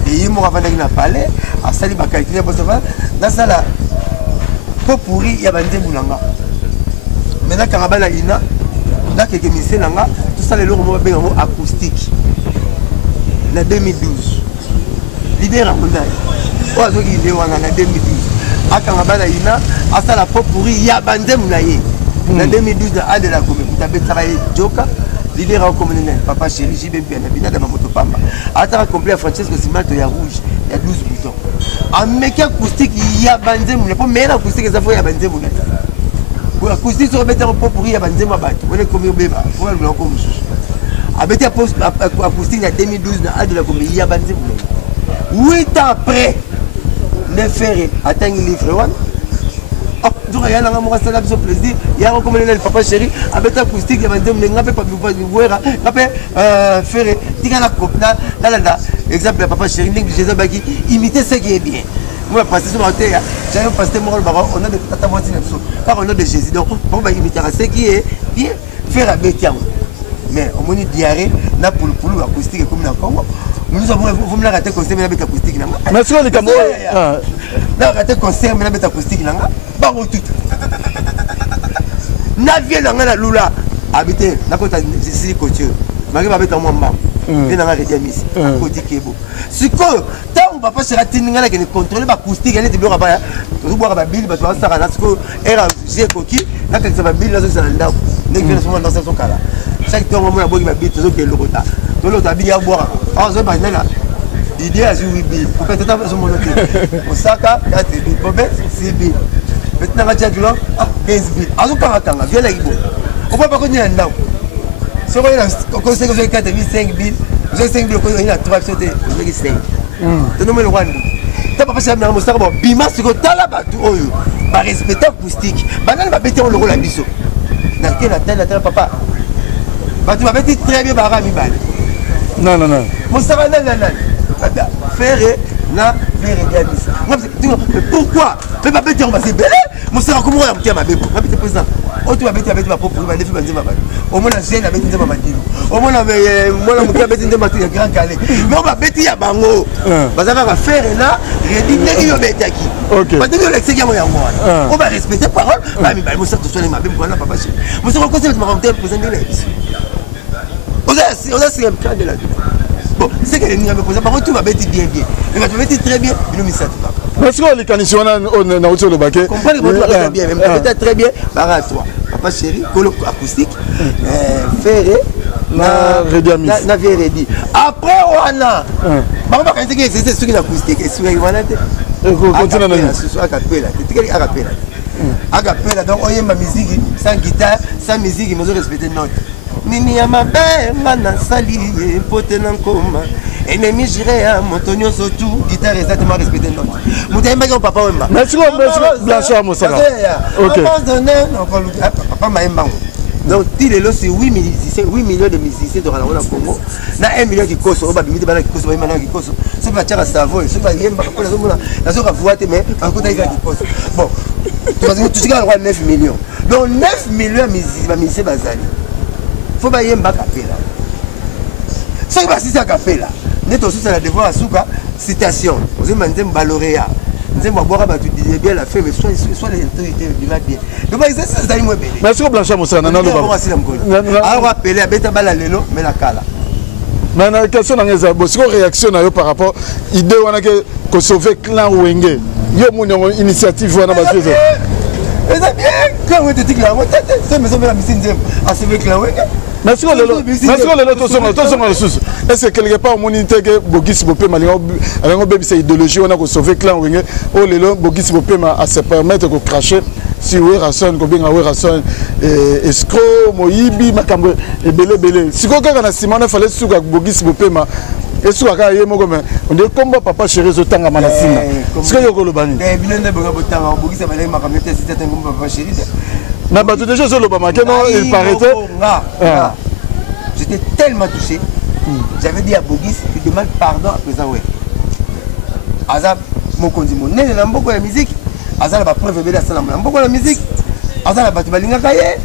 et il m'a avant d'aller na palais à sali ba calculer pour ça dans ça là pour pourri il y a bandé boulanga maintenant quand on a ina là quelques musiciens là tout ça les lourds bien acoustique la 2012 leader à Mondai. Oh, ce qui est en 2012. À Kangabana Ina, à ça la pop pourri, il y a Bandem Naye. En 2012, à de la commune, tu avais travaillé Joka, leader en communauté, papa chéri, JB bien, Bina de Mamoto Pamba. À ta complet Francesco Simato, il y a rouge, il y a 12 boutons. En mec acoustique, il y a Bandem, pour meilleur acoustique, ça fait il y a Bandem. Pour l'acoustique, sur le mettre en pop pourri, il y a Bandem à battre. Vous voyez combien de bébés, vous voyez le blanc. Avec acoustique en 2012, à de la commune, il y a Bandem. 8 ans après, le ferré atteint le livre 1. Donc, il y a un plaisir. Il y a un papa chéri avec acoustique. Il y a un ferré. Il y a un exemple, papa chéri, imiter ce qui est bien. Moi, je suis j'ai un pasteur moral, on a des tata voisines, car on a de Jésus. Donc, on va imiter ce qui est bien. Faire un bétiam. Mais on a une diarrhée, n'a pour le acoustique comme dans le Congo. Nous avons vous raté concert mais avec acoustique là. Mais sur les Cameroun, n'a raté concert mais avec acoustique là. Ba tout. Na vie là na lula habité na côté ici côté. Mari va mettre moi mba. Et na arrêté miss. Côté kebo. Siko tant papa sera tinga là qui contrôler acoustique elle est bien ba. Vous boire ba bill ba to ça na siko era j'ai coquille là que ça ba bill là ça là. Nek vient souvent dans son cas là. Chaque temps on a boire ba bill toujours que le retard. Tout l'autre a bien boire. Ah, je vais pas là. L'idée a joué bill. Pour faire tout à fait mon côté. Osaka, 4 billes. Bobet, 6 billes. Maintenant, on a dit 15 billes. Alors, quand on a viens là, on ne peut pas connaître un nom. Si on a conseillé que j'ai 4 billes, 5 billes, j'ai 5 billes, on a 3 sautés, j'ai 5. Tu nous mets le roi. Tu n'as pas passé à la moussaka, bima, c'est que tu as là-bas, tu as respecté l'acoustique. Banane va péter le rôle à biseau. Dans quel attend, papa? Tu m'as dit très bien, Barami Bal. Non. Mon savant, non. Ferré, na ferré diabis. Mais pourquoi? Mais ma bête, on va se bêler. Mon savant, comment on a ma bête? Ma bête, président. Oh, tu vas bête avec ma propre, ma défi, ma défi. Au moins, la gêne avec une déma matino. Au moins, la bête, une déma matino, grand calé. Mais on va bête, il y a bango. Parce qu'on va faire là, il y a bête qui. Ok. Parce que on va respecter parole. Mais mon savant, tu sois ma bête, voilà, papa. Mon savant, conseil, ma rentrée, vous avez on a c'est un cas de la vie. Bon, c'est que les gens me posent, par contre, tu vas bêter bien. Mais tu vas bêter très bien, il nous met ça. Parce que les canisiers, on a aussi le baquet. Comprends les mots, tu vas bêter bien. Mais tu vas très bien, par à toi. Papa chéri, colo acoustique, ferré, na vieille rédi. Après, on a. Maman, quand tu dis que c'est ce qui est acoustique, c'est ce qui est acoustique. Continue à nous. C'est acapella. C'est acapella. Acapella, donc on y a ma musique, sans guitare, sans musique, il faut respecter notre. Nini ya mabenga na sali pote na nkoma ennemi j'irai à montonio surtout guitare exactement respecté non mutemba ko papa wemba merci Blanchard Mosaka OK papa maemba donc tilelo c'est 8 millions de musiciens dans la Congo na 1 million qui koso oba bimite bana qui koso ba imana qui koso so ba tchara savoy so ba yemba ko zo mona na so ka voate mais en côté qui koso bon tu sais qu'on a 9 millions donc 9 millions musiciens bazali faut pas y aller capella. Ce qui va si ça capella. Net aussi ça la devoir à souka citation. Vous avez demandé baloréa. Nous avons boire ba tu disais bien la fait mais soit les autorités du va bien. Donc ça ça moi bien. Merci Blanchard Mosaka nana le alors appeler beta bala lelo mais la kala. Mais la question dans les abos, c'est réaction par rapport à l'idée que sauver clan Wenge. Il y a une initiative wana ba tuzo. Mais ça bien quand on te dit là, c'est maison la mission à sauver clan Wenge. Merci le est-ce que quelque part mon intérêt Bogis Bopema avec bébé c'est idéologie on a que sauver clan Wenge oh le long Bogis Bopema à se permettre de cracher sur Werrason ko benga Werrason escroc moyibi makambo et belé si ko kaka na Simon fallait suka Bogis Bopema et suka ka yemo comme on dit combat papa chéri zo tanga manasina ce que yoko lo bani bilende bonga botanga Bogis ba ma kamete c'était un combat papa chéri. Na bato déjà sur le bamaké non il paraîtait j'étais tellement touché. J'avais dit à Bogis qu'il demande pardon à présent ouais. Azab mon condi mon né na mboko la musique. Azab va preuve de la salam na mboko la musique. Azab la batu balinga kaye.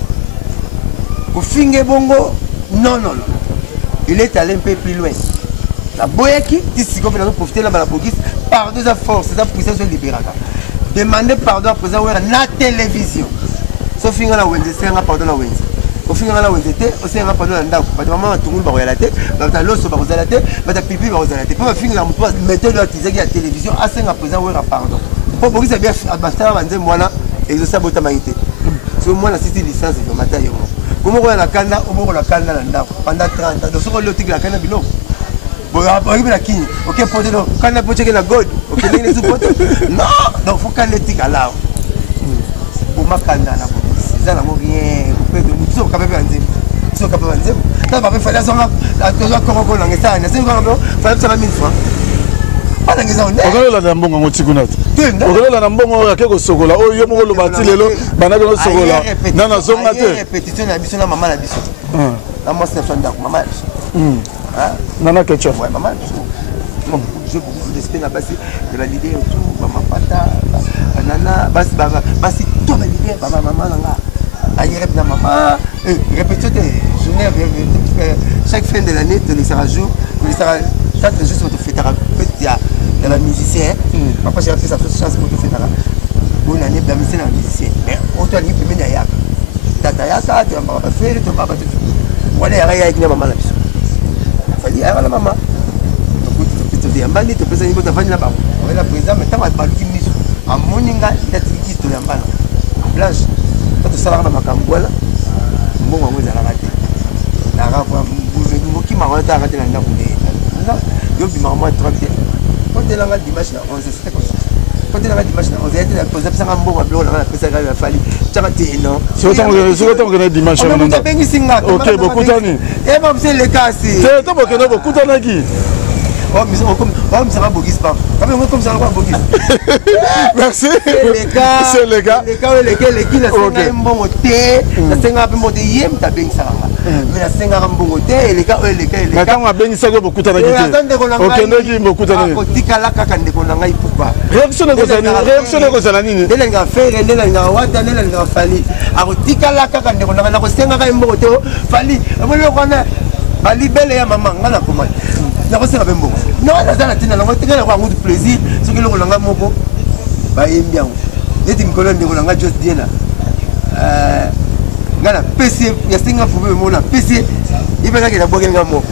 Ko finge bongo non. Il est allé un peu plus loin. La boyaki ici comme nous profiter là la Bogis par de sa force, sa puissance libérata. Demander pardon à présent ouais na télévision. Sauf finga la Wenze, c'est un pardon la Wenze. au final là on était au sein pas dans ndako ba maman tout le monde ba la tête ba loso ba la tête ba pipi ba la tête pas finir la moto mettre dans la télévision à 5 à présent ouais pardon pour beaucoup ça bien abasta banze mwana et ça bota maïté so moi la cité licence de matin yo comment on la kanda on la kanda na ndako pendant 30 ans donc so le tigla kanda bilo bon après la kini OK pote no kanda pote que la god OK ni su pote non donc faut kanda tigla là pour ma kanda na ça n'a rien pour de nous sommes capables de so capable de ça va faire ça la toujours comment on ça c'est comment faire ça 1000 francs pas ngeza on okola na mbongo ngotikunata okola na mbongo ya keko sokola oyo moko lo bati lelo banaka no sokola nana zonga te répétition na biso na maman na biso na moi c'est fanda maman nana ketchup ouais maman je beaucoup de respect na basi de la l'idée tout maman pata nana basi tout la l'idée maman nanga aïe na maman répétition de journée chaque fin de l'année de l'extra jour de l'extra ça c'est juste pour te faire de la musicien papa j'ai fait sa chance pour te faire bonne année de la musicien mais autant il peut mener ya tata ya ça tu vas faire tu vas pas voilà ya avec maman la biso fallait ya la maman donc tu te dis amani tu peux ça niveau ta famille là-bas on est là président mais tant pas qui miso a moninga ndatikiki to ya mbala blanche quand tu sala na makambola mbongo ngo za la raté na rafa moki marota raté na ndako yo bi maman 30 quand elle a dimanche na 11 c'était comme ça quand elle a dimanche na 11 elle était posé ça ngam bongo blo na pesa ga fali tchaka te non c'est autant que dimanche na ndako OK beaucoup tani et même c'est le cas si c'est to beaucoup no beaucoup tani qui oh mais ça va bogis pas comme ça va bogis merci c'est les gars les qui na senga mbongo te na senga pe mode yem ta beng ça mais na senga mbongo te les gars na kanga bengi sako beaucoup tani qui OK ndeki beaucoup tani ko tikala kaka ndeko na ngai pourquoi réaction ko zana nini ndele nga faire ndele nga wata ndele nga fali ako tikala kaka ndeko na ko senga ka mbongo te fali abolo kona bali bele ya mama ngana komani na ko senga mbongo non ça na tina ngo tikala ko ngudu plaisir ce que lo nga moko ba yembi yango neti mikolo ndeko na nga just diena ngana PC ya senga pour me na PC ibeka ke na boke nga moko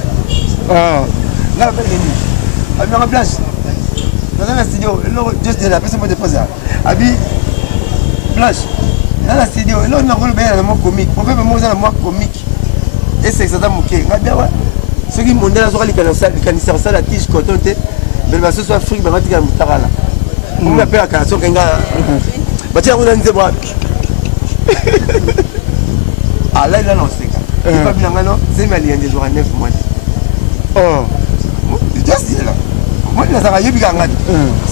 ngana pe ni abi nga blanche dans la studio lo just diena PC mo déposer abi blanche dans la studio lo na ko be na mo comique on peut me moza na mo comique et c'est ça moké nga bien wa ce qui mondela zo kalika na salle kanisa sala tige coton te mais ba so Afrique ba matika mutakala on m'appelle à canson kenga ba tia ko nze bwa ah là non c'est pas bien non c'est malien des jours à 9 mois oh just là moi na saka yebi kanga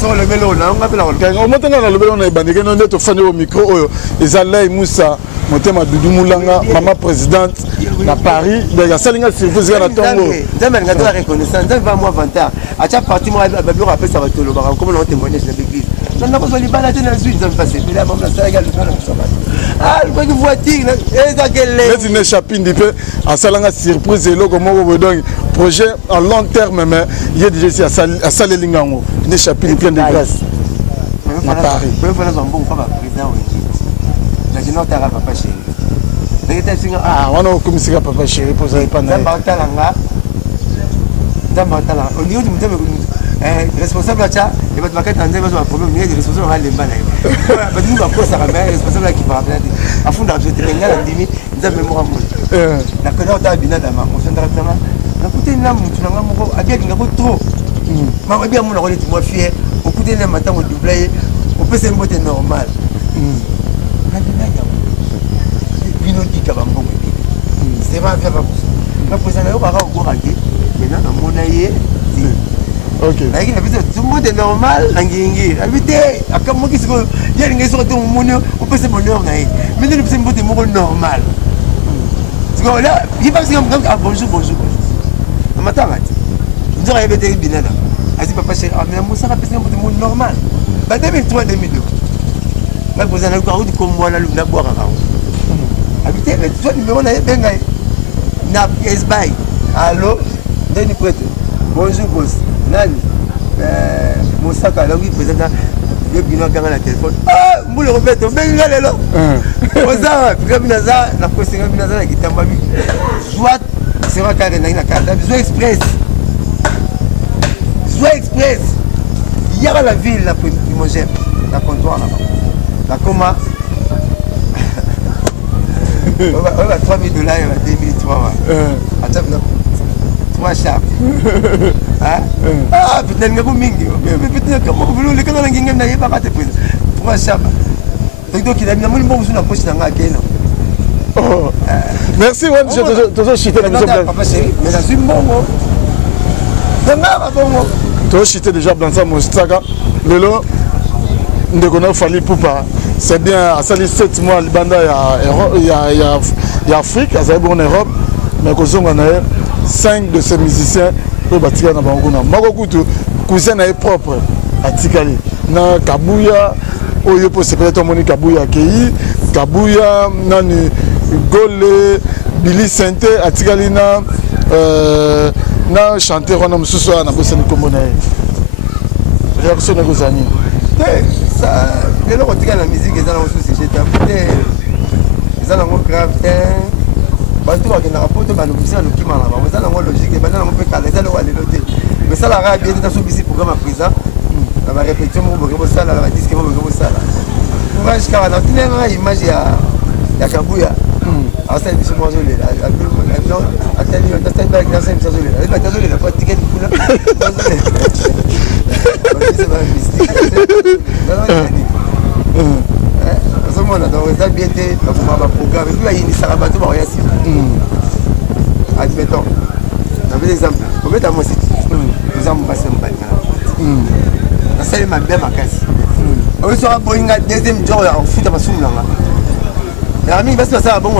so le melo na nga pela ko motanga na lobelo na ibandike no ndeto fani au micro oyo ezalai Moussa motema Dudu Mulanga maman présidente na Paris de salinga service na tongo ndembe nga to reconnaissance ndembe va moi vantar acha parti moi babiro rappel ça va te lo ba comme on témoignage de l'église non ko bali bala tena zui ndembe passer mais là maman ça égal le ah le quoi voiture et ça quelle mais une chapine pe a salanga surprise et logo moko donc projet à long terme mais il y a déjà à salelingango une chapine pleine de grâce na Paris peut faire un bon papa président la général tara papa chéri ah wana okomisika papa chéri pour ça pas na Zambatalanga au niveau du muteme responsable acha et ba makata nzeba zo problème ni responsable ha lemba na yo ba dinga ba kosa ka mais responsable qui parle afunda je te ngala ndimi nzambe mo ramu na kana ta bina dama on s'endra tama na kuté na mutu na ngamo abia kinga ko trop ma abia mo na ko ti mo fier au kuté na mata mo doublé au pese mbote normal bino dika ba mbongo c'est pas faire na posana yo ba ka ko rake maintenant na mona ye OK lakini biso tout le monde est normal ngingi habité akamoki siko yeli ngeso to moni o pese bonheur na ye mais nous pese mbote moko normal siko là il passe comme bonjour na matanga ndio ya bete binana asi papa chéri mais musa ka pese mbote moko normal ba 2003 2002 na posana ko route comme moi na boire ka habité mais toi numéro na benga na esbay allô Denis prêtre bonjour boss nani Moussa Kalongi président yo bino ganga na téléphone ah mbule robeto benga lelo Oza, Binaza, la Cosinga Binaza qui t'embami. Soit c'est vrai qu'il y a une carte. Soit express. Soit express. Il y a la ville, la primogène, la comptoir là-bas. La coma. On va 3 000 $, 2003. Attends, 3 charpes. Ah, putain, il y a beaucoup de mingi. Putain, comment vous voulez que vous n'ayez pas raté 3 charpes. Donc, il a mis un bon bout sur la poche dans la gueule. Merci, Wan. Je te chite la maison. Papa chéri, mais c'est un bon mot. C'est un bon mot. Tu chite déjà dans sa moustache. Le long, on a fallu pour pas. C'est bien, à sali 7 mois, il y a Afrique, à Zaïbo en Europe, mais qu'on a 5 de ces musiciens pour bâtir dans Banguna. Magokutu, cousin est propre à Tikali. Na Kabuya, Oyo pour se peut-être moni Kabuya Kei, Kabuya, Nani Gole, Billy Sente, à Tikali na chanter on a mususu na bosani komona. Réaction de Gozani. Ça, les gens qui ont la musique, ils ont un souci. Ils ont un grave. Parce que les rapports de l'officier qui m'a là, ils ont une logique. Ils ont un peu calé, ils ont une logique. Mais ça, la radio est dans ce petit programme à présent. La répétition, on va ça, la disque, on va ça. Moi, je suis là, l'image, il y a Kabouya. Alors, c'est une chose que je vais admettons, un exemple, on met dans mon site, nous avons passé un bain. C'est ma belle macasse. On sera pour une deuxième jour en foot à ma somme là. La famille va se passer à bon.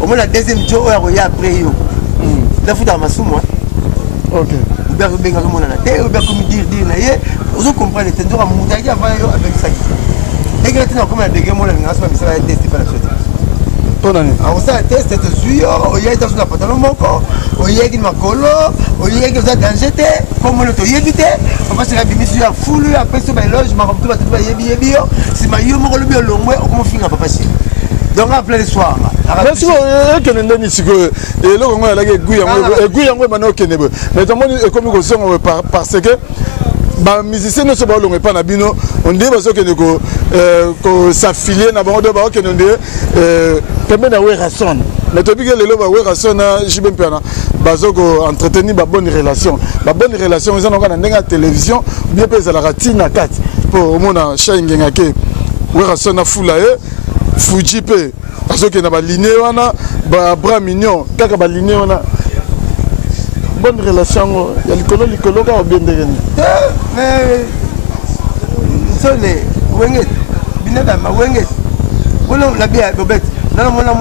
Au moins la deuxième jour, il y a après. La foot à ma somme. Ok. Vous pouvez bien comme on a la terre, vous pouvez dire, vous comprenez, c'est dur à monter avec ça. Et quand on a comme un dégât, on a ça va être testé par la chose. Alors ça, test, c'est sûr, il y a des gens qui ont il y a des macolo, il y a des gens qui comme le toyer du thé, on va se faire des sur la foule, après ce loge, je m'en retrouve à tout le bien, si ma yo me le long, on comment finir à pas passer. Donc après le soir. Merci que nous avons dit que et là on a la guy en maintenant que nebo. Mais tout le monde comme nous sommes parce que les musiciens ne sont pas longs pas nabino on dit parce que s'affilier na bango de ba que nous dit permet na raison mais depuis que le ba raison na jibem pena bazoko entretenir ba bonne relation ils ont encore na télévision bien pesa la ratina 4 pour mona shainga ke raison na fulae Fuji pe parce que na ba ligne wana ba bras mignon kaka ba ligne wana bonne relation ya likolo ka obendeni mais sone wenge binada ma wenge wolo la bia bobet na mona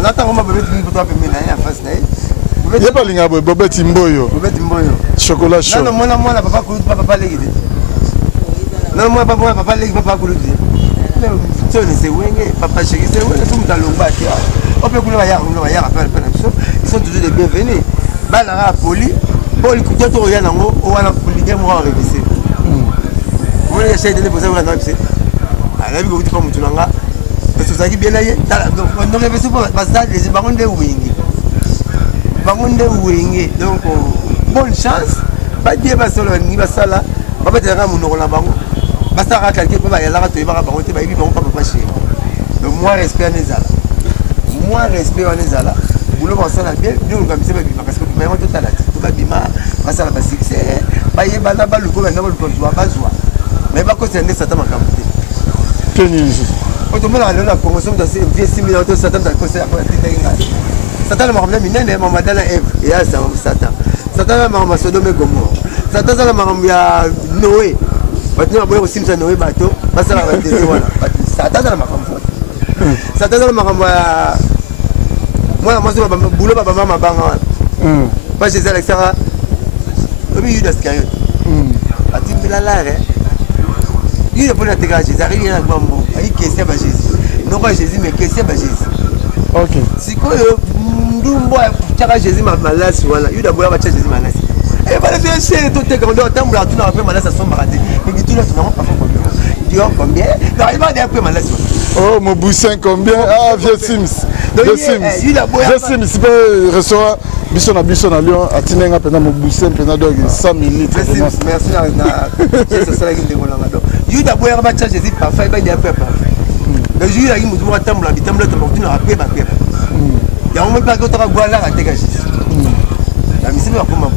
na ta ngoma bobet ni boto pe na ya face na ye pa linga bobet mboyo chocolat chaud na mona papa legide na mona papa legide papa kuluti c'est wenge papa chéri c'est wenge tout dans le bas on peut couler ya après ils sont toujours les bienvenus balara poli poli kutoto ya nango o wana polide mo réviser on essaie de poser una note ala bi ko comme tulanga parce que ça qui bien là donc réviser pas ça les bangonde wingi donc bonne chance pas dire pas solo ni ba sala ba ba tera mo no la bango ba sara quelqu'un peut ba ya la to ba ba ko te ba bi ba pas chez donc moi respect en ezala boulot ça la bien nous comme ça parce que vraiment tout à l'heure tout va bima va ça la succès ba yeba na ba luko na ba luko ba joie mais ba ko c'est ndé satan makamte kenini automobile na Congo somme dans ces vieux 6 millions de satan dans concert pour la tinga satan ma ramener minene ma madala eve ya satan ma Sodome et Gomorrhe satan ça ma ya Noé maintenant boyo simsa Noé bateau ba ça la va dire voilà satan ça ma satan ça ma moi je boulot papa maman banga pas chez Alexandra oui Judas Iscariote a dit mais là il est pour la tégage Jésus arrive à Bambo il question à Jésus non pas Jésus mais question à Jésus ok si quoi ndumbo tchaka Jésus ma malasi voilà il d'abord va tchaka Jésus malasi et va le faire c'est tout est quand on tombe là tout n'a pas malasi à son baraté mais tout là tu n'as pas fait Dior combien? Non, il va dire après malade. Oh, mon boussin combien? Ah, vieux Sims. Vieux Sims peut recevoir Bisson à Lyon, à Tinenga, pendant mon boussin, pendant 100 000 litres. Merci, c'est ça qui est dégoûtant. Il a beau avoir chargé des parfums, il va dire après. Le juge a dit que nous avons la vitamine de l'autre, après ma paix. Il y a un moment où tu as boire là à dégager. La mission va comment?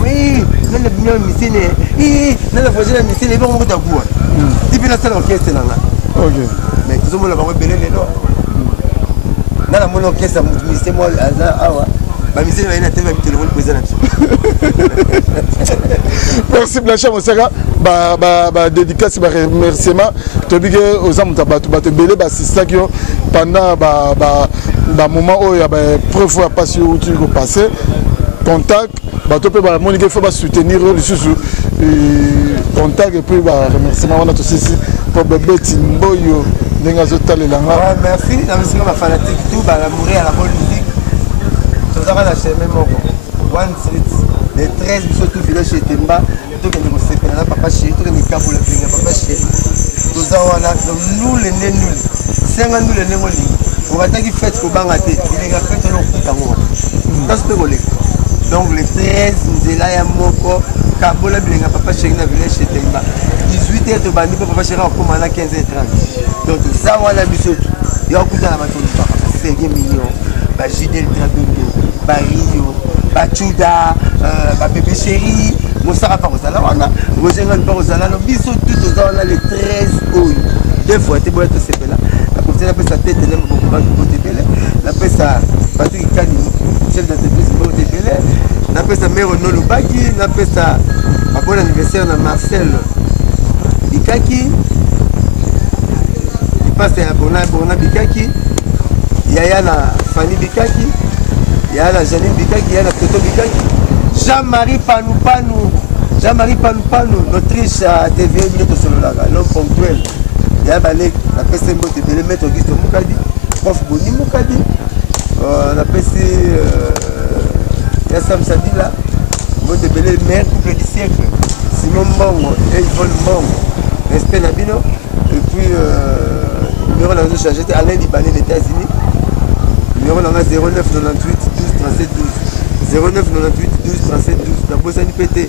Oui, nous avons mis mission, nous avons fait la mission, nous avons fait la boue. Tu peux la salle orchestre là. Ok. Mais tout le monde va rebeller les noms. Dans la mon orchestre, mission moi, Awa. Ma mission va y être avec le téléphone président. Merci Blanchard Mosaka. Dédicace, remerciement. Tu as dit aux hommes, tu as belé, c'est ça qui pendant moment où il y a preuve de passer où tu peux passer. Contact, tu peux soutenir contact et puis remerciement. On a tous ici pour bébé Timboyo. Merci, merci ma fanatique, tout, mourir à la bonne musique. Tout ça va lâcher même One Street, les 13 surtout village chez Temba, tout que nous séparons, papa chéri, tout que nous cabons le pays, papa chéri. Tout ça on a nous les nés nuls, 50 nous les nés molli. On va dire qu'il fait qu'au bangaté, il est fait dans le temps. Dans ce collègue. Donc les 13 nous est là à Moko, cabons le pays, papa chéri dans village chez Temba. 18h de bandi, papa chéri en commandant 15h30. Donc ça on a mis surtout. Il y a un coup dans la matinée, 5 millions. Gidel Tradondo, Rio, Bachuda, Bébé Chéri, Moussara Parosala, Roger Parosala, Bisso, tout aux ans, les 13 hauts. Deux fois, tu vois, c'est là. La professeur appelle sa tête, elle aime beaucoup de Bélé. La appelle sa Patrick Kani, chef d'entreprise de Bélé. La appelle sa mère Nolobaki, la appelle sa bon anniversaire de Marcel Bikaki. Il passe à Bona Bikaki. Il y a la Fanny Bikaki, il y a la Janine Bikaki, il y a la Toto Bikaki. Jean-Marie Panou, l'Autriche à TV, l'homme ponctuel. Il y a la PCMO TV, le maître Auguste Moukadi, prof Boni Moukadi, la PC, il y a Sam Sadila, le maire couple du siècle, Simon Mbongo, Yvonne Mbongo, Respect Nabino, et puis numéro de la chargé Alain Libanais des États-Unis. Numéro 09 98 12 37 12 09 98 12 37 12 la bosse à pété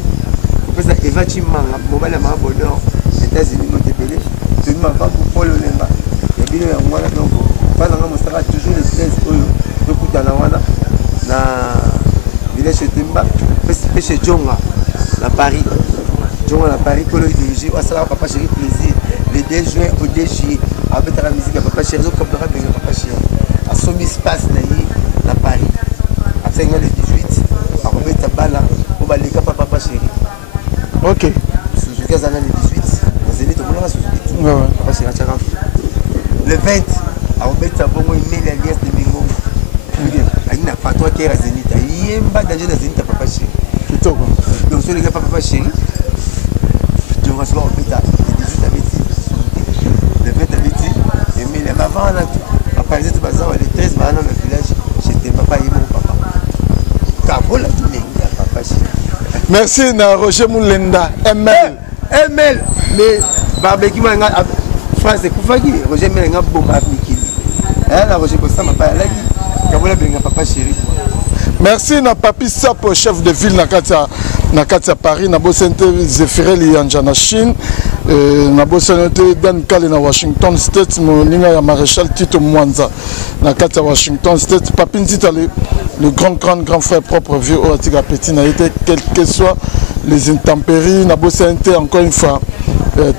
on peut ça Eva Chimanga mobile à ma bonheur États-Unis m'ont débellé tu m'as pas pour Paul Lemba et bien moi donc pas dans mon sera toujours les 13 donc tout dans la wana na village chez Temba chez Djonga la Paris Djonga la Paris pour l'idéologie on sera papa chéri plaisir le 2 juin au 2 juillet avec la musique papa chéri comme le rap de papa chéri à son espace na Paris à 5 le 18 à remettre bala au balika papa chéri. OK. Sous 15 ans le 18 dans Zénith au boulot sous 18. Papa chéri le 20 à remettre bon email alias de Mingo. Il n'a pas toi qui est à Zénith. Il y a pas danger dans Zénith papa chéri. Tout quoi. Donc sur les gars papa chéri. Je vais recevoir au pétard le 18 à Béti. Le 20 à Béti et mais les avant là par exemple, les 13 dans le village, j'étais papa et mon papa. Kabola, papa. Merci, na Roger Moulenda. ML. Mais barbecue, France, c'est Koufagi. Roger Moulenda, bomba Mikili. La Roger Costa m'a pas allé. Kabola, papa chéri. Merci, na Papi Sapo, chef de ville, na Katia Paris, na Bosente Zéphirel Yanja na Chine. Na Bosanote Dan Kale na Washington State moninga ya maréchal Tito Mwanza na kati ya Washington State Papi Nzita le grand frère propre vieux au Atiga Petit n'a été quelles que soient les intempéries na Bosanote encore une fois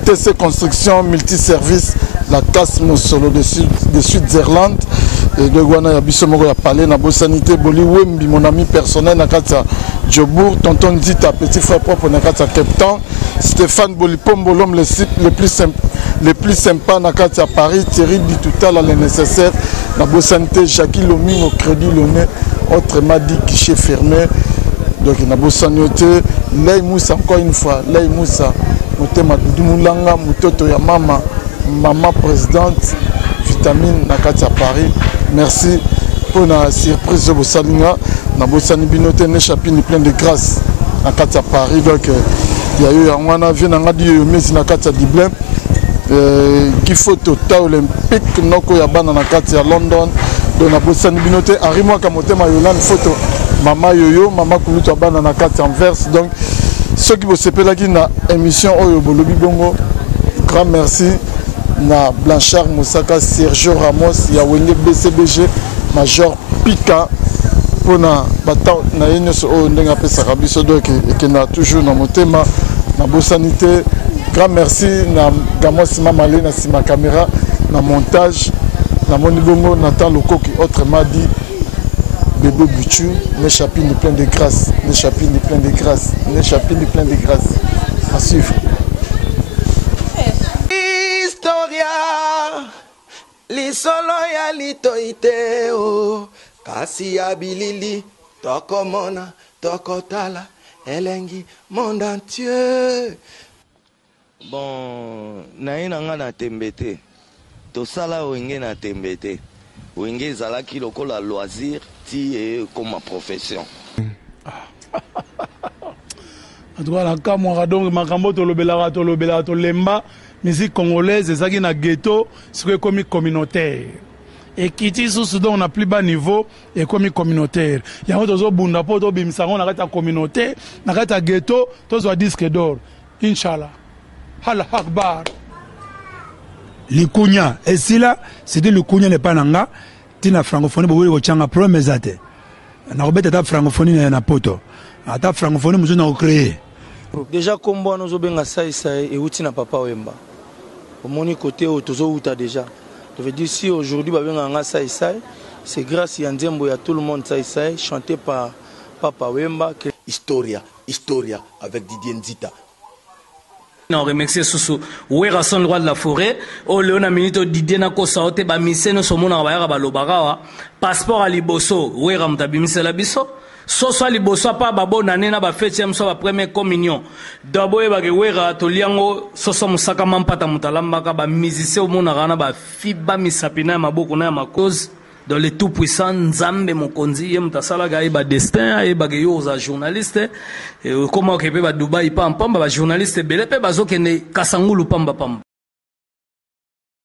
TC Construction multiservice la casse Mosolo de Sud-Zerland et de Guana ya biso moko ya parler na Bosanité Boli Wembi mon ami personnel na kati ya Djobour tonton Nzita petit frère propre na kati ya Cape Town Stéphane Bolipombo l'homme le plus sympa na kati ya Paris Thierry Bituta la le nécessaire na Bosanité Jackie Lomi au crédit Lomé autrement dit guichet fermé donc na Bosanité Lay Moussa encore une fois Lay Moussa motema Dumulanga mutoto ya maman présidente vitamine na kati ya Paris merci pour la surprise de Bossalinga na Bossani Binote ne chapine plein de grâce na kati ya Paris donc il y a eu un wana vient na ngadi mais na kati ya Diblem Gifoto ta olympique noko ya bana na kati ya London donc na bosani binote arimo ka motema Yolande photo mama yoyo mama kulutu ya bana na kati Anvers donc ceux qui vous sepelaki na émission oyo bolobi bongo grand merci na Blanchard Moussaka Sergio Ramos ya Wenge BCBG Major Pika pona bata na yenyoso oyo ndenge apesaka biso donc ekenda toujours na motema na bosanité. Grand merci na Gamos Mamale na sima caméra na montage na monibongo Nathan Lokoki autrement dit Bébé Buchu ne chapine plein de grâce ne chapine plein de grâce ne chapine plein de grâce à suivre. Historia li solo ya litoite o kasi ya bilili tokomona tokotala elengi monde entier. Bon, naina nga na tembete. To sala wenge na tembete. Wenge zalaki lokola loisir ti comme ma profession. En tout cas, la kamwa donc makambo to lobela to lemba musique congolaise ezaki na ghetto, c'est comme communautaire. Et qui dit sous donc on a plus bas niveau et comme communautaire. Il y a d'autres bunda po to bimsango na kata communauté, na kata ghetto, to zo disque d'or. Inshallah. Allah Akbar. Likunya esila c'était likunya le pananga tina francophonie bo wele changa promesse ate na robeta ta francophonie na poto ata francophonie muzo na créer déjà kombo nozo benga sai et uti na papa Wemba au moni côté au tozo uta déjà je veux dire si aujourd'hui ba benga nga sai c'est grâce à Nzembo ya tout le monde sai chanté par papa Wemba que Historia avec Didier Nzita. On remercie Soussou. Ouera son droit de la forêt. O Léona Minito Didier Nako Saote ba miseno somona ba ba lobarawa. Passeport à Liboso. Ouera mtabimise la biso. Soso Liboso pa babo nanena ba fête so ba première communion. Dabo e ba ke ouera to liango soso musaka mampata mutalamba ka ba musicien o mona rana ba fiba misapina maboko na makoz. Dans les tout puissants Nzambe Mokonzi yem tasala ga ba destin e ba yo za journaliste comment que ba Dubai pam ba journaliste belé pe bazokene kasangulu pamba pamba